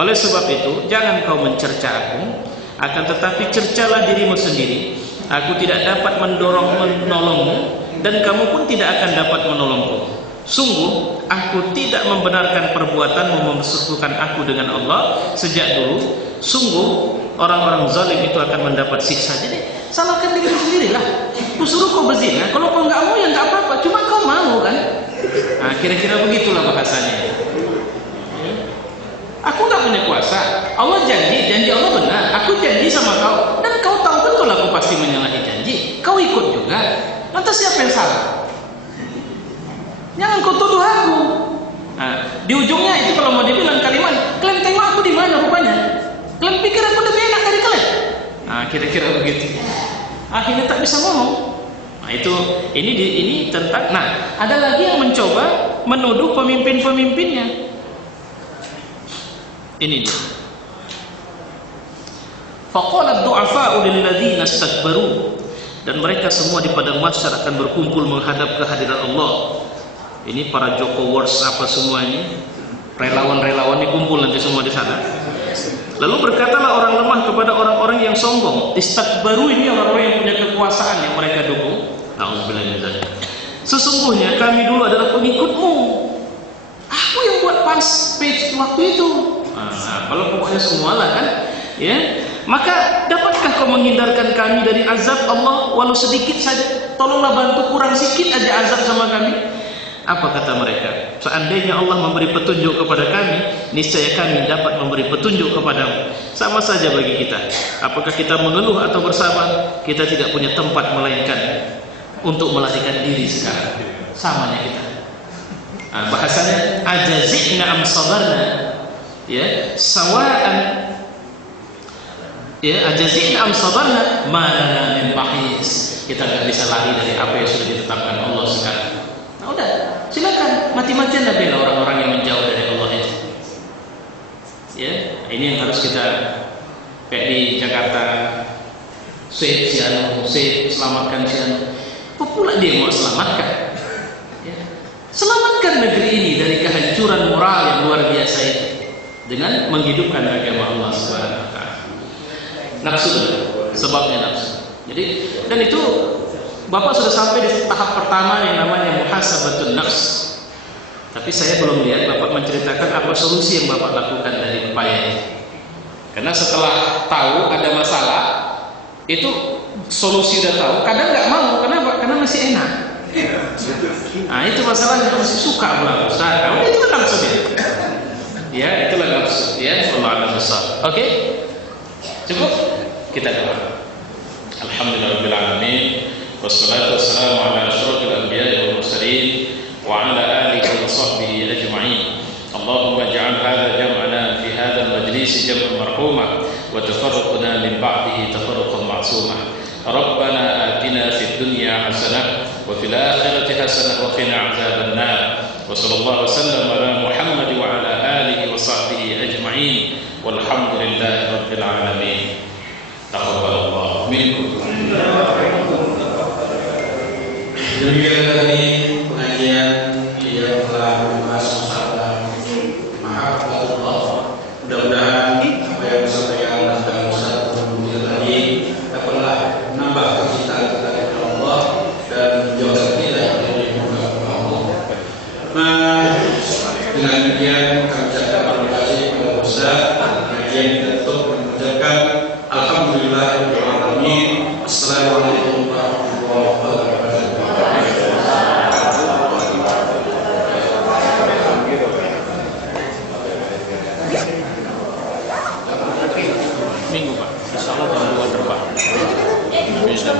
Oleh sebab itu, jangan kau mencerca aku, akan tetapi cercalah dirimu sendiri. Aku tidak dapat menolongmu, dan kamu pun tidak akan dapat menolongku. Sungguh, aku tidak membenarkan perbuatanmu mempersekutukan aku dengan Allah sejak dulu. Sungguh, orang-orang zalim itu akan mendapat siksa. Jadi, salahkan dirimu sendirilah. Aku suruh kau berzina, kalau kau nggak mau ya nggak apa-apa. Cuma kau mau kan? Nah, kira-kira begitulah bahasanya. Aku nggak punya kuasa. Allah janji Allah benar. Aku janji sama kau, dan kau tahu betul aku pasti menyalahi janji. Kau ikut juga. Lantas siapa yang salah? Jangan kau tuduh aku. Nah, di ujungnya itu kalau mau dibilang kalimat, kalian tengok aku di mana rupanya? Kalian pikir aku lebih enak dari kalian? Nah, kira-kira begitu. Akhirnya tak bisa ngomong. Nah, ini tentang. Nah, ada lagi yang mencoba menuduh pemimpin-pemimpinnya. Ini dia. Faqala ad-du'afa'u lil ladzina istakbaru, dan mereka semua di padang mahsyar akan berkumpul menghadap kehadiran Allah. Ini para Joko Wars apa semua ini, relawan-relawan ini kumpul nanti semua di sana. Lalu berkatalah orang lemah kepada orang-orang yang sombong, istakbaru ini orang-orang yang punya kekuasaan yang mereka dukung. Nauzubillah min dzalik. Sesungguhnya kami dulu adalah pengikutmu. Aku yang buat page waktu itu. Nah, kalau pokoknya semualah kan, ya. Maka dapatkah kau menghindarkan kami dari azab Allah walau sedikit saja? Tolonglah bantu kurang sedikit aja azab sama kami. Apa kata mereka? Seandainya Allah memberi petunjuk kepada kami, niscaya kami dapat memberi petunjuk kepadamu. Sama saja bagi kita. Apakah kita mengeluh atau bersabar? Kita tidak punya tempat melainkan untuk melarikan diri sekarang. Samanya kita. Nah, bahasanya ajazina am sabarna. Ya, sawaan. Ya, ajazina am sabarna ma lana min mahis. Kita enggak bisa lari dari apa yang sudah ditetapkan Allah sekarang. Nah, udah, silakan mati-matian bela orang-orang yang menjauh dari Allah itu. Ya, ini yang harus kita, kayak di Jakarta, save si anu, save, selamatkan si anu. Apa pula dia mau selamatkan? Ya. Selamatkan negeri ini dari kehancuran moral yang luar biasa itu dengan menghidupkan agama Allah Subhanahu wa taala. Nafsu, sebabnya nafsu. Jadi, dan itu Bapak sudah sampai di tahap pertama yang namanya muhasabatun nafs. Tapi saya belum lihat Bapak menceritakan apa solusi yang Bapak lakukan dari upaya ini. Karena setelah tahu ada masalah, itu solusi udah tahu, kadang nggak mau. Kenapa? Karena masih enak. Nah, itu masalahnya, masih suka pulang Ustaz. Nah, itulah nafsu dia. Ya, itulah nafsu. Ya, Allah alam besar. Oke, cukup. Kita doa. Alhamdulillahirabbil alamin. Wassalatu wassalamu ala asyrafil anbiya'i wal mursalin wa ala alihi wa sahbihi ajma'in. Allahumma ij'al hadha jam'ana fi hadha al-majlis jam'an marhuma wa tafarruqna min ba'dihi tafarruqan ma'suma. Rabbana atina fid dunya hasanah wa fil akhirati hasanah wa qina 'adzaban nar. Wa sallallahu wasallam ala Muhammad wa ala alihi wa sahbihi ajma'in. Walhamdulillahi rabbil alamin. Taqabbalallahu minkum. Demikian tadi pengajian yang telah membahas masalah mahabbatullah. Mudah-mudahan apa yang disampaikan dan Ustaz tadi dapatlah menambah kecintaan kita kepada Allah dan menjauhkan kita dari murka Allah. Nah, dengan demikian kami ucapkan terima kasih kepada Ustaz. Pengajian kita tutup mengucapkan alhamdulillahirabbil alamin. Assalamualaikum warahmatullahi wabarakatuh. Minggu Pak, insyaallah jam 2 terbang. Bisa.